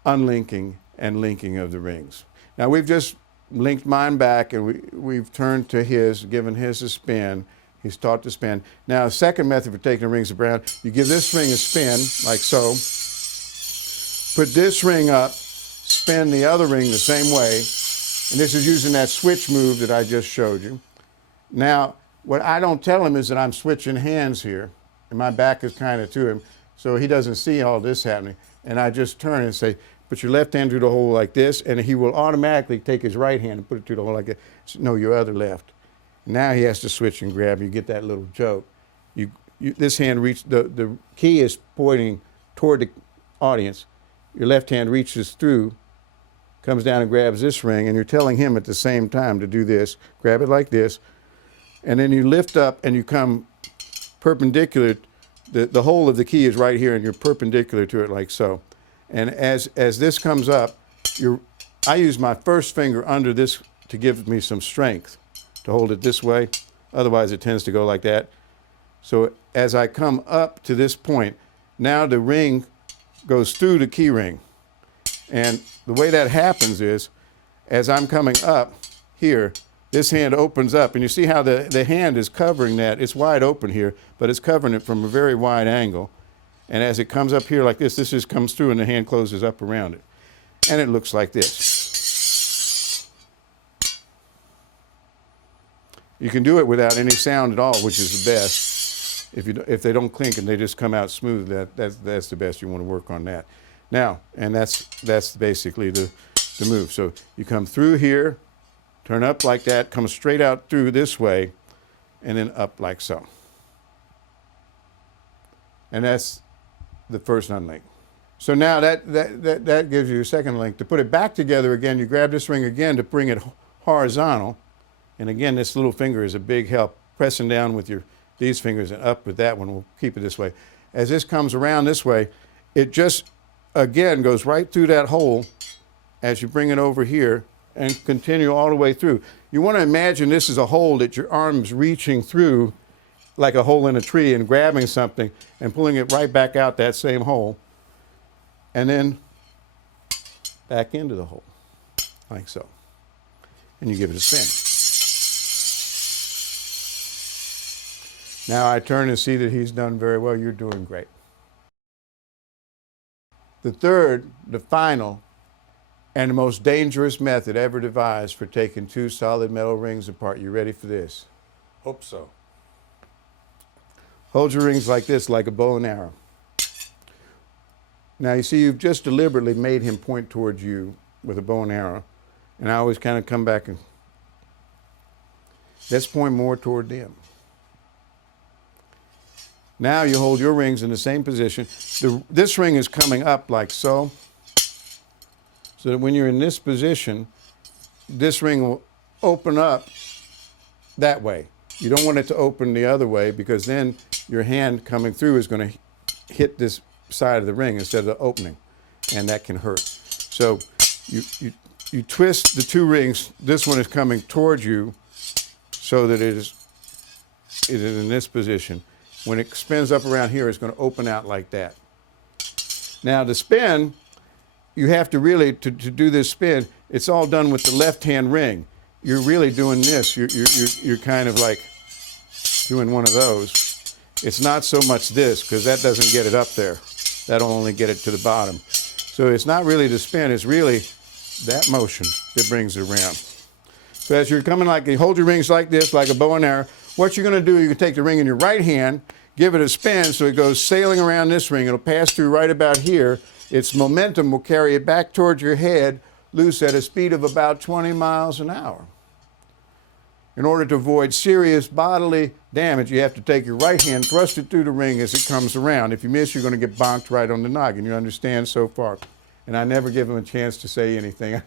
unlinking and linking of the rings. Now we've just linked mine back and we've turned to his, given his a spin. He's taught to spin. Now a second method for taking the rings around, you give this ring a spin like so, put this ring up, spin the other ring the same way, and this is using that switch move that I just showed you. Now what I don't tell him is that I'm switching hands here, and my back is kind of to him, so he doesn't see all this happening. And I just turn and say, put your left hand through the hole like this, and he will automatically take his right hand and put it through the hole like that. No, your other left. Now he has to switch and grab. You get that little joke. This hand the key is pointing toward the audience. Your left hand reaches through, comes down and grabs this ring, and you're telling him at the same time to do this. Grab it like this, and then you lift up and you come perpendicular. The hole of the key is right here, and you're perpendicular to it like so. And as this comes up, I use my first finger under this to give me some strength to hold it this way. Otherwise, it tends to go like that. So as I come up to this point, now the ring goes through the key ring. And the way that happens is, as I'm coming up here, this hand opens up, and you see how the hand is covering that. It's wide open here, but it's covering it from a very wide angle. And as it comes up here like this just comes through, and the hand closes up around it. And it looks like this. You can do it without any sound at all, which is the best. If they don't clink and they just come out smooth, that's the best. You want to work on that. Now, and that's basically the move. So you come through here, turn up like that, come straight out through this way, and then up like so. And that's the first unlink. So now that gives you a second link. To put it back together again, you grab this ring again to bring it horizontal. And again, this little finger is a big help. Pressing down with these fingers and up with that one. We'll keep it this way. As this comes around this way, it just, again, goes right through that hole as you bring it over here and continue all the way through. You want to imagine this is a hole that your arm's reaching through like a hole in a tree and grabbing something and pulling it right back out that same hole, and then back into the hole, like so. And you give it a spin. Now I turn and see that he's done very well. You're doing great. The third, the final, and the most dangerous method ever devised for taking two solid metal rings apart. You ready for this? Hope so. Hold your rings like this, like a bow and arrow. Now you see you've just deliberately made him point towards you with a bow and arrow. And I always kind of come back and let's point more toward them. Now you hold your rings in the same position. This ring is coming up like so. So that when you're in this position, this ring will open up that way. You don't want it to open the other way, because then your hand coming through is going to hit this side of the ring instead of the opening, and that can hurt. So you twist the two rings. This one is coming towards you so that it is in this position. When it spins up around here, it's going to open out like that. Now to spin, you have to really, to do this spin, it's all done with the left-hand ring. You're really doing this. You're kind of like doing one of those. It's not so much this, because that doesn't get it up there. That'll only get it to the bottom. So it's not really the spin, it's really that motion that brings it around. So as you're coming like, you hold your rings like this, like a bow and arrow, what you're going to do, you can take the ring in your right hand, give it a spin so it goes sailing around this ring. It'll pass through right about here. Its momentum will carry it back towards your head, loose at a speed of about 20 miles an hour. In order to avoid serious bodily damage, you have to take your right hand, thrust it through the ring as it comes around. If you miss, you're going to get bonked right on the noggin. You understand so far? And I never give him a chance to say anything.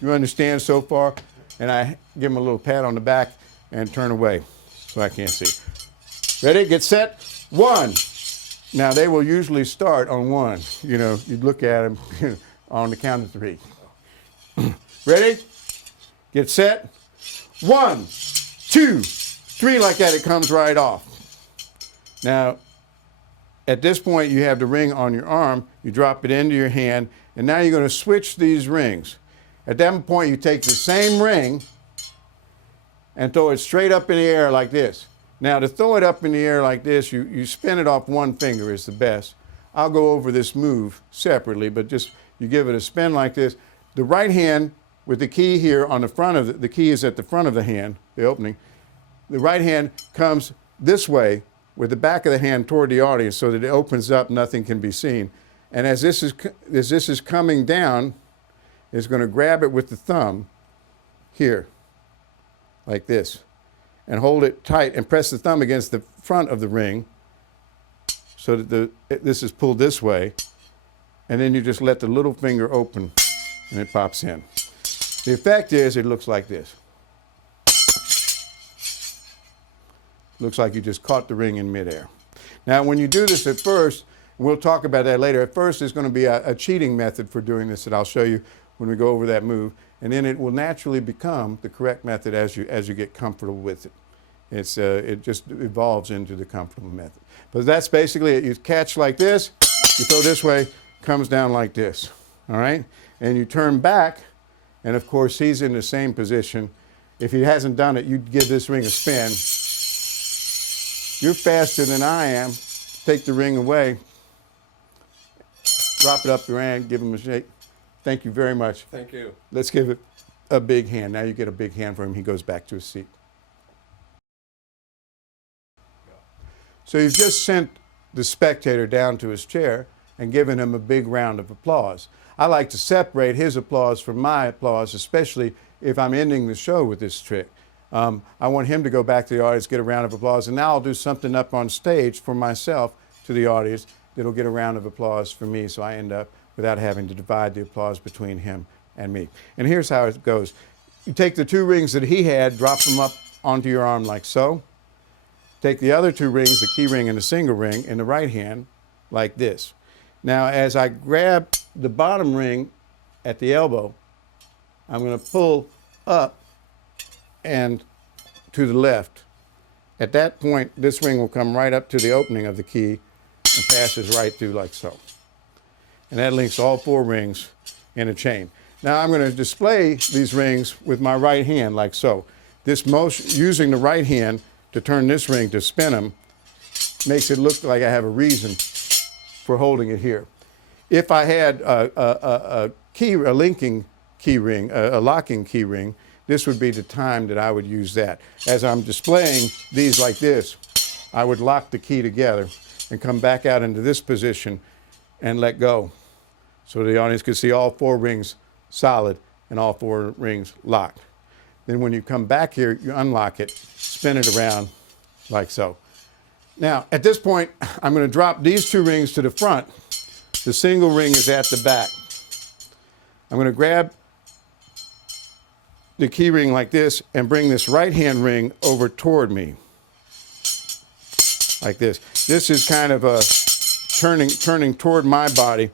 You understand so far? And I give him a little pat on the back and turn away so I can't see. Ready? Get set. 1. Now, they will usually start on 1. You know, you'd look at them on the count of 3. Ready? Get set. 1, 2, 3, like that. It comes right off. Now, at this point, you have the ring on your arm. You drop it into your hand, and now you're going to switch these rings. At that point, you take the same ring and throw it straight up in the air like this. Now, to throw it up in the air like this, you spin it off one finger is the best. I'll go over this move separately, but just you give it a spin like this. The right hand with the key here on the front of the key is at the front of the hand, the opening. The right hand comes this way with the back of the hand toward the audience so that it opens up, nothing can be seen. And as this is coming down, it's going to grab it with the thumb here, like this, and hold it tight and press the thumb against the front of the ring so that this is pulled this way, and then you just let the little finger open and it pops in. The effect is it looks like this. Looks like you just caught the ring in midair. Now, when you do this at first, we'll talk about that later. At first, there's going to be a cheating method for doing this that I'll show you when we go over that move, and then it will naturally become the correct method as you get comfortable with it. It just evolves into the comfortable method. But that's basically it. You catch like this, you throw this way, comes down like this. All right, and you turn back, and of course he's in the same position. If he hasn't done it, you'd give this ring a spin. You're faster than I am. Take the ring away. Drop it up your hand, give him a shake. Thank you very much. Thank you. Let's give it a big hand. Now you get a big hand for him. He goes back to his seat. So you've just sent the spectator down to his chair and given him a big round of applause. I like to separate his applause from my applause, especially if I'm ending the show with this trick. I want him to go back to the audience, get a round of applause, and now I'll do something up on stage for myself to the audience that'll get a round of applause for me, so I end up without having to divide the applause between him and me. And here's how it goes. You take the 2 rings that he had, drop them up onto your arm like so. Take the other 2 rings, the key ring and the single ring, in the right hand like this. Now, as I grab the bottom ring at the elbow, I'm going to pull up and to the left. At that point, this ring will come right up to the opening of the key and passes right through like so. And that links all 4 rings in a chain. Now I'm going to display these rings with my right hand like so. This motion, using the right hand to turn this ring to spin them, makes it look like I have a reason for holding it here. If I had a linking key ring, a locking key ring, this would be the time that I would use that. As I'm displaying these like this, I would lock the key together and come back out into this position and let go, so the audience could see all 4 rings solid and all 4 rings locked. Then when you come back here, you unlock it, spin it around like so. Now, at this point, I'm going to drop these 2 rings to the front. The single ring is at the back. I'm going to grab the key ring like this and bring this right hand ring over toward me, like this. This is kind of a turning toward my body,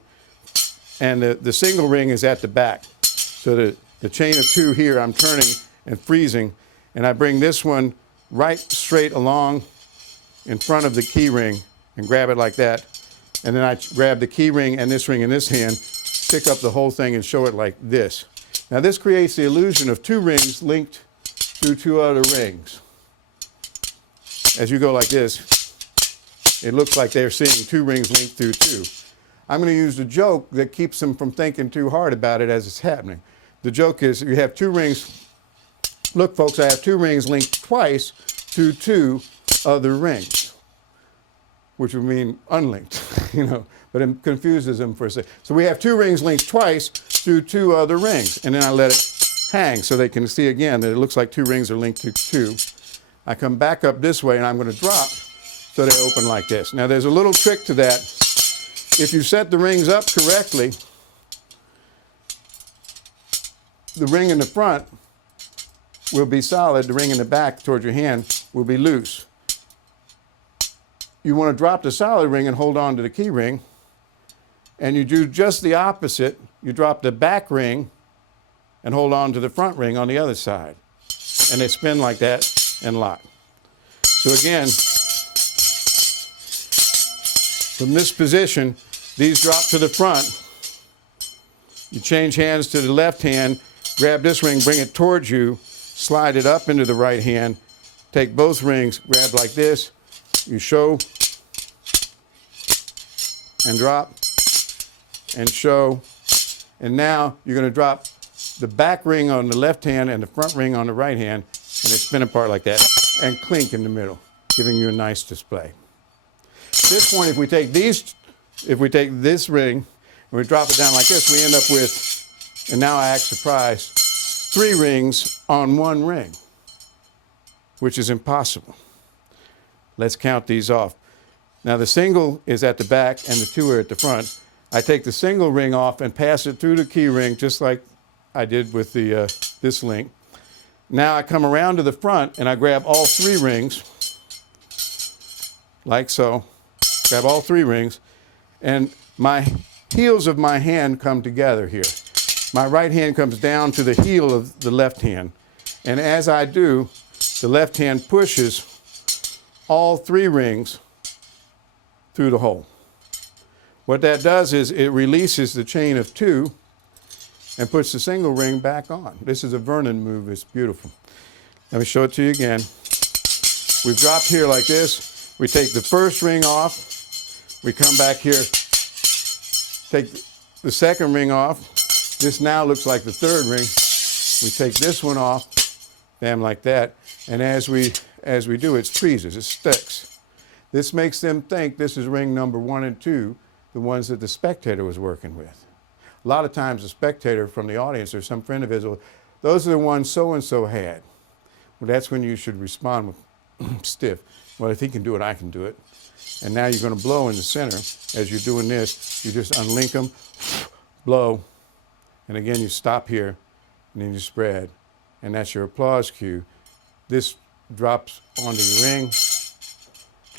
and the single ring is at the back. So the chain of 2 here, I'm turning and freezing, and I bring this one right straight along in front of the key ring and grab it like that. And then I grab the key ring and this ring in this hand, pick up the whole thing and show it like this. Now this creates the illusion of 2 rings linked through 2 other rings. As you go like this, it looks like they're seeing 2 rings linked through 2. I'm going to use the joke that keeps them from thinking too hard about it as it's happening. The joke is you have 2 rings. Look, folks, I have 2 rings linked twice to 2 other rings, which would mean unlinked, but it confuses them for a second. So we have 2 rings linked twice through 2 other rings, and then I let it hang so they can see again that it looks like 2 rings are linked to 2. I come back up this way, and I'm going to drop so they open like this. Now, there's a little trick to that. If you set the rings up correctly, the ring in the front will be solid. The ring in the back towards your hand will be loose. You want to drop the solid ring and hold on to the key ring, and you do just the opposite. You drop the back ring and hold on to the front ring on the other side, and they spin like that and lock. So again, from this position, these drop to the front. You change hands to the left hand, grab this ring, bring it towards you, slide it up into the right hand, take both rings, grab like this, you show and drop and show, and now you're going to drop the back ring on the left hand and the front ring on the right hand, and they spin apart like that and clink in the middle, giving you a nice display. At this point, if we take these if we take this ring and we drop it down like this, we end up with, and now I act surprised, 3 rings on 1 ring, which is impossible. Let's count these off. Now the single is at the back and the 2 are at the front. I take the single ring off and pass it through the key ring just like I did with the, this link. Now I come around to the front and I grab all 3 rings, like so. Grab all 3 rings, and my heels of my hand come together here. My right hand comes down to the heel of the left hand, and as I do, the left hand pushes all 3 rings through the hole. What that does is it releases the chain of 2 and puts the single ring back on. This is a Vernon move. It's beautiful. Let me show it to you again. We've dropped here like this. We take the first ring off. We come back here, take the second ring off. This now looks like the 3rd ring. We take this one off, bam, like that. And as we do, it freezes, it sticks. This makes them think this is ring number 1 and 2, the ones that the spectator was working with. A lot of times the spectator from the audience or some friend of his will, those are the ones so-and-so had. Well, that's when you should respond with stiff. Well, if he can do it, I can do it. And now you're going to blow in the center. As you're doing this, you just unlink them, blow, and again you stop here, and then you spread. And that's your applause cue. This drops onto your ring,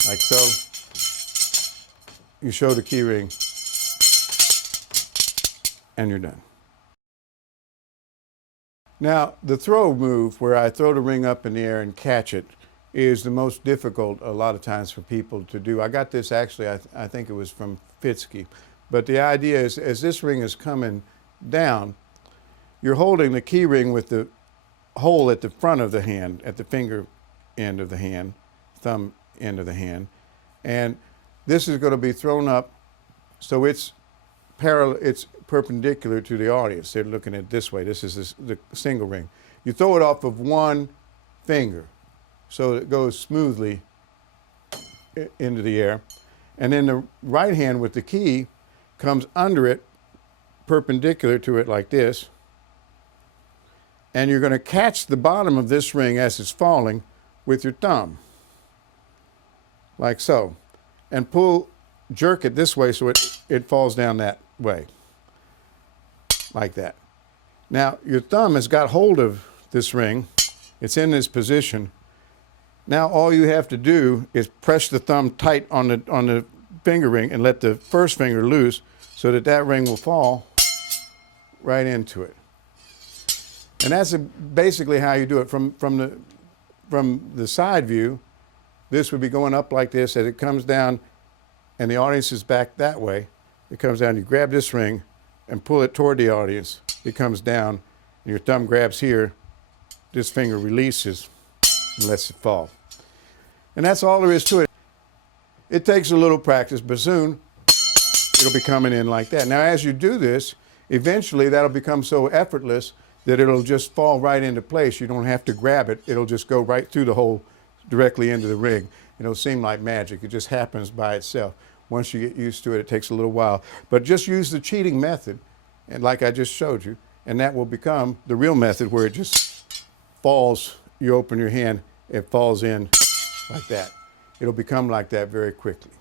like so. You show the key ring, and you're done. Now, the throw move, where I throw the ring up in the air and catch it, is the most difficult a lot of times for people to do. I got this actually, I think it was from Fitzke. But the idea is, as this ring is coming down, you're holding the key ring with the hole at the front of the hand, at the finger end of the hand, thumb end of the hand. And this is going to be thrown up so it's perpendicular to the audience. They're looking at it this way. This is the single ring. You throw it off of one finger, so it goes smoothly into the air. And then the right hand with the key comes under it, perpendicular to it like this. And you're going to catch the bottom of this ring as it's falling with your thumb, like so. And jerk it this way so it falls down that way, like that. Now, your thumb has got hold of this ring. It's in this position. Now all you have to do is press the thumb tight on the finger ring and let the first finger loose so that that ring will fall right into it. And that's basically how you do it. From the side view, this would be going up like this. As it comes down and the audience is back that way, it comes down, you grab this ring and pull it toward the audience. It comes down and your thumb grabs here, this finger releases and lets it fall. And that's all there is to it. It takes a little practice, but soon it'll be coming in like that. Now, as you do this, eventually that'll become so effortless that it'll just fall right into place. You don't have to grab it. It'll just go right through the hole directly into the ring. It'll seem like magic. It just happens by itself. Once you get used to it, it takes a little while. But just use the cheating method, and like I just showed you, and that will become the real method where it just falls. You open your hand, it falls in like that. It'll become like that very quickly.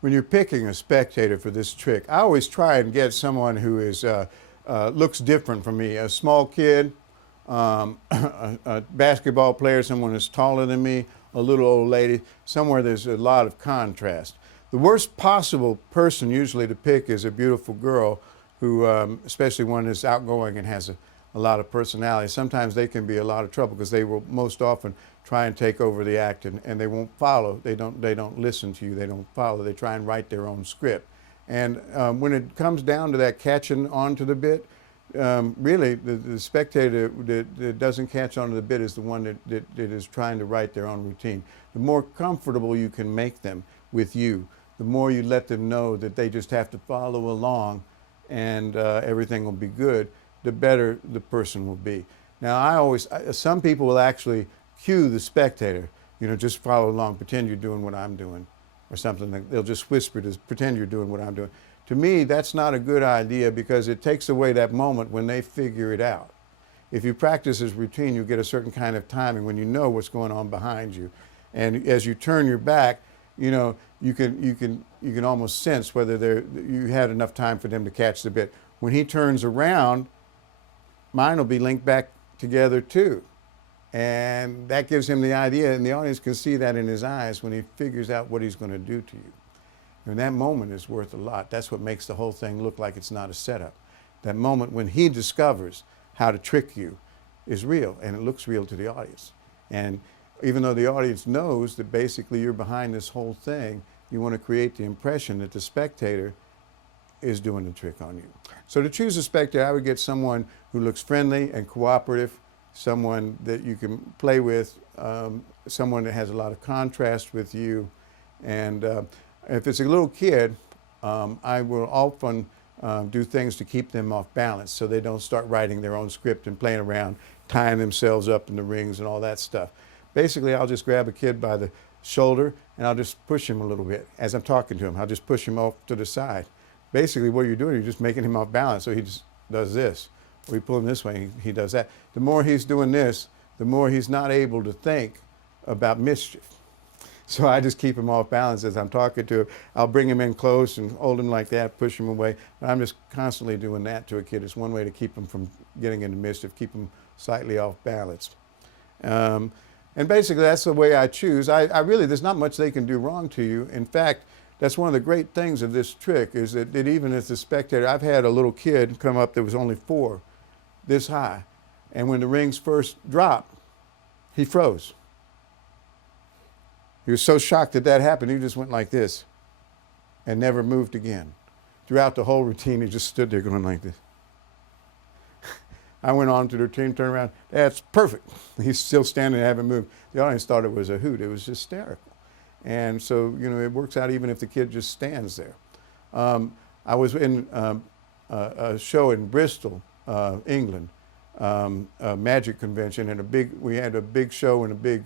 When you're picking a spectator for this trick, I always try and get someone who is looks different from me. A small kid, a basketball player, someone who's taller than me, a little old lady, somewhere there's a lot of contrast. The worst possible person usually to pick is a beautiful girl who, especially one that's outgoing and has a lot of personality. Sometimes they can be a lot of trouble because they will most often try and take over the act and they won't follow. They don't listen to you. They don't follow. They try and write their own script. And when it comes down to that catching onto the bit, really the spectator that doesn't catch onto the bit is the one that is trying to write their own routine. The more comfortable you can make them with you, the more you let them know that they just have to follow along and everything will be good, the better the person will be. Now some people will actually cue the spectator. just follow along, pretend you're doing what I'm doing, or something. Like they'll just whisper to pretend you're doing what I'm doing. To me, that's not a good idea because it takes away that moment when they figure it out. If you practice this routine, you get a certain kind of timing when you know what's going on behind you. And as you turn your back, you can almost sense whether you had enough time for them to catch the bit. When he turns around, mine will be linked back together too. And that gives him the idea, and the audience can see that in his eyes when he figures out what he's going to do to you. And that moment is worth a lot. That's what makes the whole thing look like it's not a setup. That moment when he discovers how to trick you is real, and it looks real to the audience. And even though the audience knows that basically you're behind this whole thing, you want to create the impression that the spectator is doing the trick on you. So to choose a spectator, I would get someone who looks friendly and cooperative, someone that you can play with, someone that has a lot of contrast with you. And if it's a little kid, I will often do things to keep them off balance so they don't start writing their own script and playing around, tying themselves up in the rings and all that stuff. Basically, I'll just grab a kid by the shoulder and I'll just push him a little bit. As I'm talking to him, I'll just push him off to the side. Basically, what you're doing, you're just making him off balance, so he just does this. Or you pull him this way, he does that. The more he's doing this, the more he's not able to think about mischief. So I just keep him off balance as I'm talking to him. I'll bring him in close and hold him like that, push him away. But I'm just constantly doing that to a kid. It's one way to keep him from getting into mischief, keep him slightly off balance. And basically, that's the way I choose. I really, there's not much they can do wrong to you. In fact, that's one of the great things of this trick is that even as a spectator, I've had a little kid come up that was only 4, this high. And when the rings first dropped, he froze. He was so shocked that happened, he just went like this and never moved again. Throughout the whole routine, he just stood there going like this. I went on to the routine, turned around, that's perfect. He's still standing there, haven't moved. The audience thought it was a hoot. It was hysterical. And so, it works out even if the kid just stands there. I was in a show in Bristol, England, a magic convention, and we had a big show in a big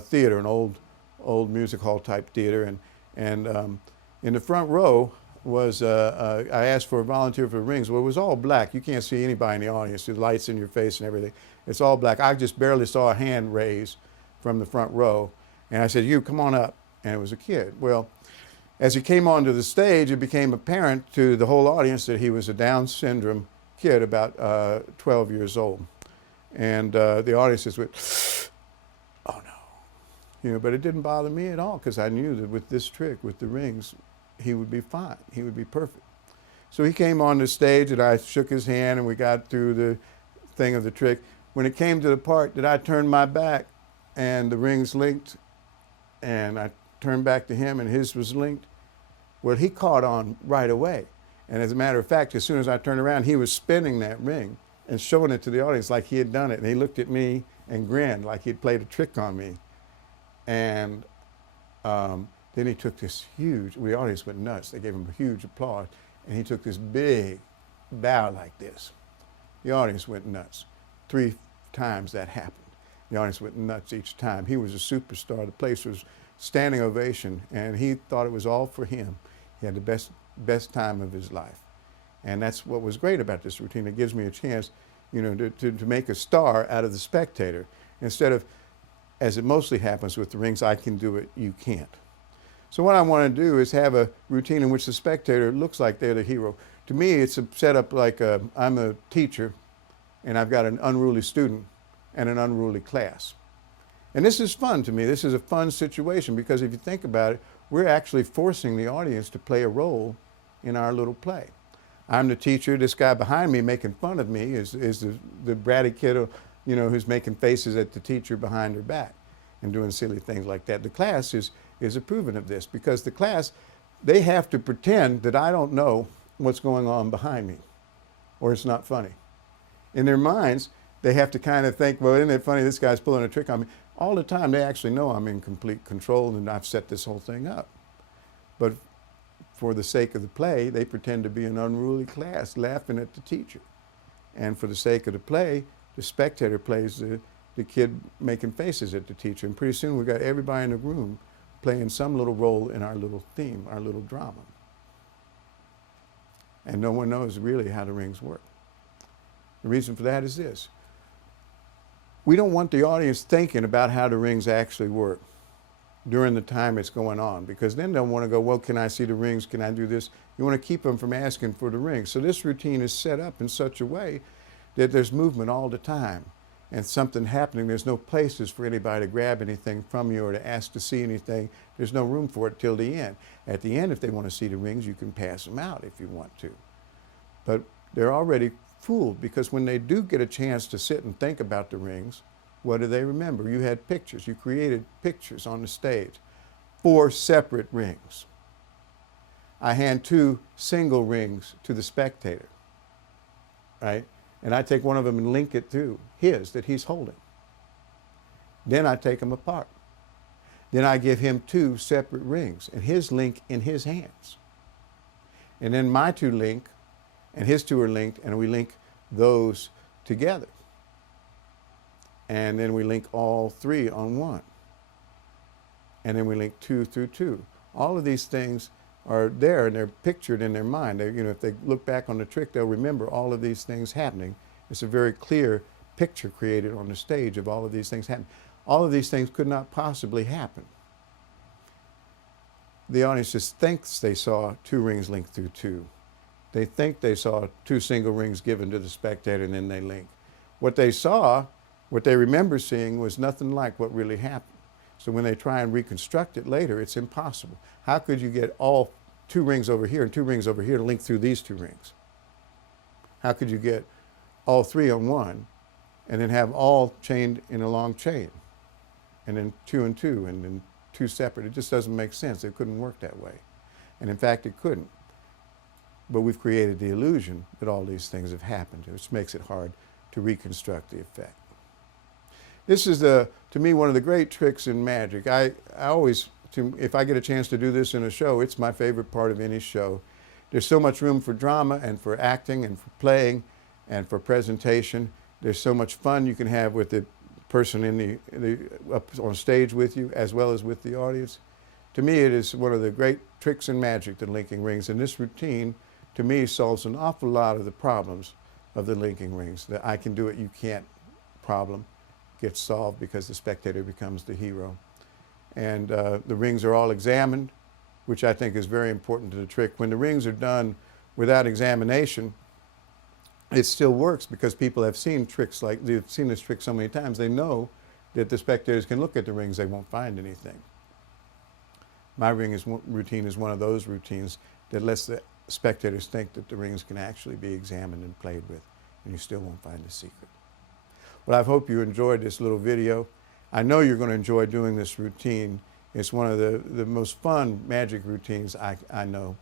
theater, an old music hall type theater, and in the front row was I asked for a volunteer for the rings. Well, it was all black. You can't see anybody in the audience. The lights in your face and everything. It's all black. I just barely saw a hand raise from the front row, and I said, "You come on up." And it was a kid. Well, as he came onto the stage, it became apparent to the whole audience that he was a Down syndrome kid, about 12 years old. And the audience just went, "Oh no." But it didn't bother me at all because I knew that with this trick, with the rings, he would be fine. He would be perfect. So he came on the stage and I shook his hand and we got through the thing of the trick. When it came to the part that I turned my back and the rings linked and I turned back to him and his was linked, well, he caught on right away. And as a matter of fact, as soon as I turned around, he was spinning that ring and showing it to the audience like he had done it. And he looked at me and grinned like he'd played a trick on me. And then he took this the audience went nuts. They gave him a huge applause. And he took this big bow like this. The audience went nuts. 3 times that happened. The audience went nuts each time. He was a superstar. The place was standing ovation, and he thought it was all for him. He had the best time of his life. And that's what was great about this routine. It gives me a chance, to make a star out of the spectator. Instead of, as it mostly happens with the rings, I can do it, you can't. So what I want to do is have a routine in which the spectator looks like they're the hero. To me, it's a setup like I'm a teacher, and I've got an unruly student and an unruly class. And this is fun to me. This is a fun situation because if you think about it, we're actually forcing the audience to play a role in our little play. I'm the teacher. This guy behind me making fun of me is the bratty kid, who's making faces at the teacher behind her back and doing silly things like that. The class is approving of this because the class, they have to pretend that I don't know what's going on behind me or it's not funny. In their minds, they have to kind of think, well, isn't it funny this guy's pulling a trick on me? All the time, they actually know I'm in complete control and I've set this whole thing up. But for the sake of the play, they pretend to be an unruly class laughing at the teacher. And for the sake of the play, the spectator plays the kid making faces at the teacher. And pretty soon we got everybody in the room playing some little role in our little theme, our little drama. And no one knows really how the rings work. The reason for that is this. We don't want the audience thinking about how the rings actually work during the time it's going on, because then they'll want to go, well, can I see the rings? Can I do this? You want to keep them from asking for the rings. So this routine is set up in such a way that there's movement all the time and something happening. There's no places for anybody to grab anything from you or to ask to see anything. There's no room for it till the end. At the end, if they want to see the rings, you can pass them out if you want to. But they're already fooled, because when they do get a chance to sit and think about the rings, what do they remember? You had pictures. You created pictures on the stage. 4 separate rings. I hand 2 single rings to the spectator, right? And I take one of them and link it to his that he's holding. Then I take them apart. Then I give him 2 separate rings and his link in his hands. And then my 2 link and his 2 are linked, and we link those together. And then we link all 3 on one. And then we link 2 through 2. All of these things are there, and they're pictured in their mind. They, if they look back on the trick, they'll remember all of these things happening. It's a very clear picture created on the stage of all of these things happening. All of these things could not possibly happen. The audience just thinks they saw 2 rings linked through 2. They think they saw 2 single rings given to the spectator, and then they link. What they saw, what they remember seeing, was nothing like what really happened. So when they try and reconstruct it later, it's impossible. How could you get all 2 rings over here and 2 rings over here to link through these 2 rings? How could you get all 3 on one and then have all chained in a long chain? And then 2 and 2 and then 2 separate. It just doesn't make sense. It couldn't work that way. And in fact, it couldn't. But we've created the illusion that all these things have happened, which makes it hard to reconstruct the effect. This is, to me, one of the great tricks in magic. I always, if I get a chance to do this in a show, it's my favorite part of any show. There's so much room for drama and for acting and for playing and for presentation. There's so much fun you can have with the person up on stage with you, as well as with the audience. To me, it is one of the great tricks in magic, the linking rings. And this routine, to me, solves an awful lot of the problems of the linking rings. The I can do it, you can't problem gets solved because the spectator becomes the hero. And the rings are all examined, which I think is very important to the trick. When the rings are done without examination, it still works because people have seen tricks like, they've seen this trick so many times, they know that the spectators can look at the rings, they won't find anything. My routine is one of those routines that lets the spectators think that the rings can actually be examined and played with, and you still won't find the secret. Well, I hope you enjoyed this little video. I know you're going to enjoy doing this routine. It's one of the most fun magic routines I know.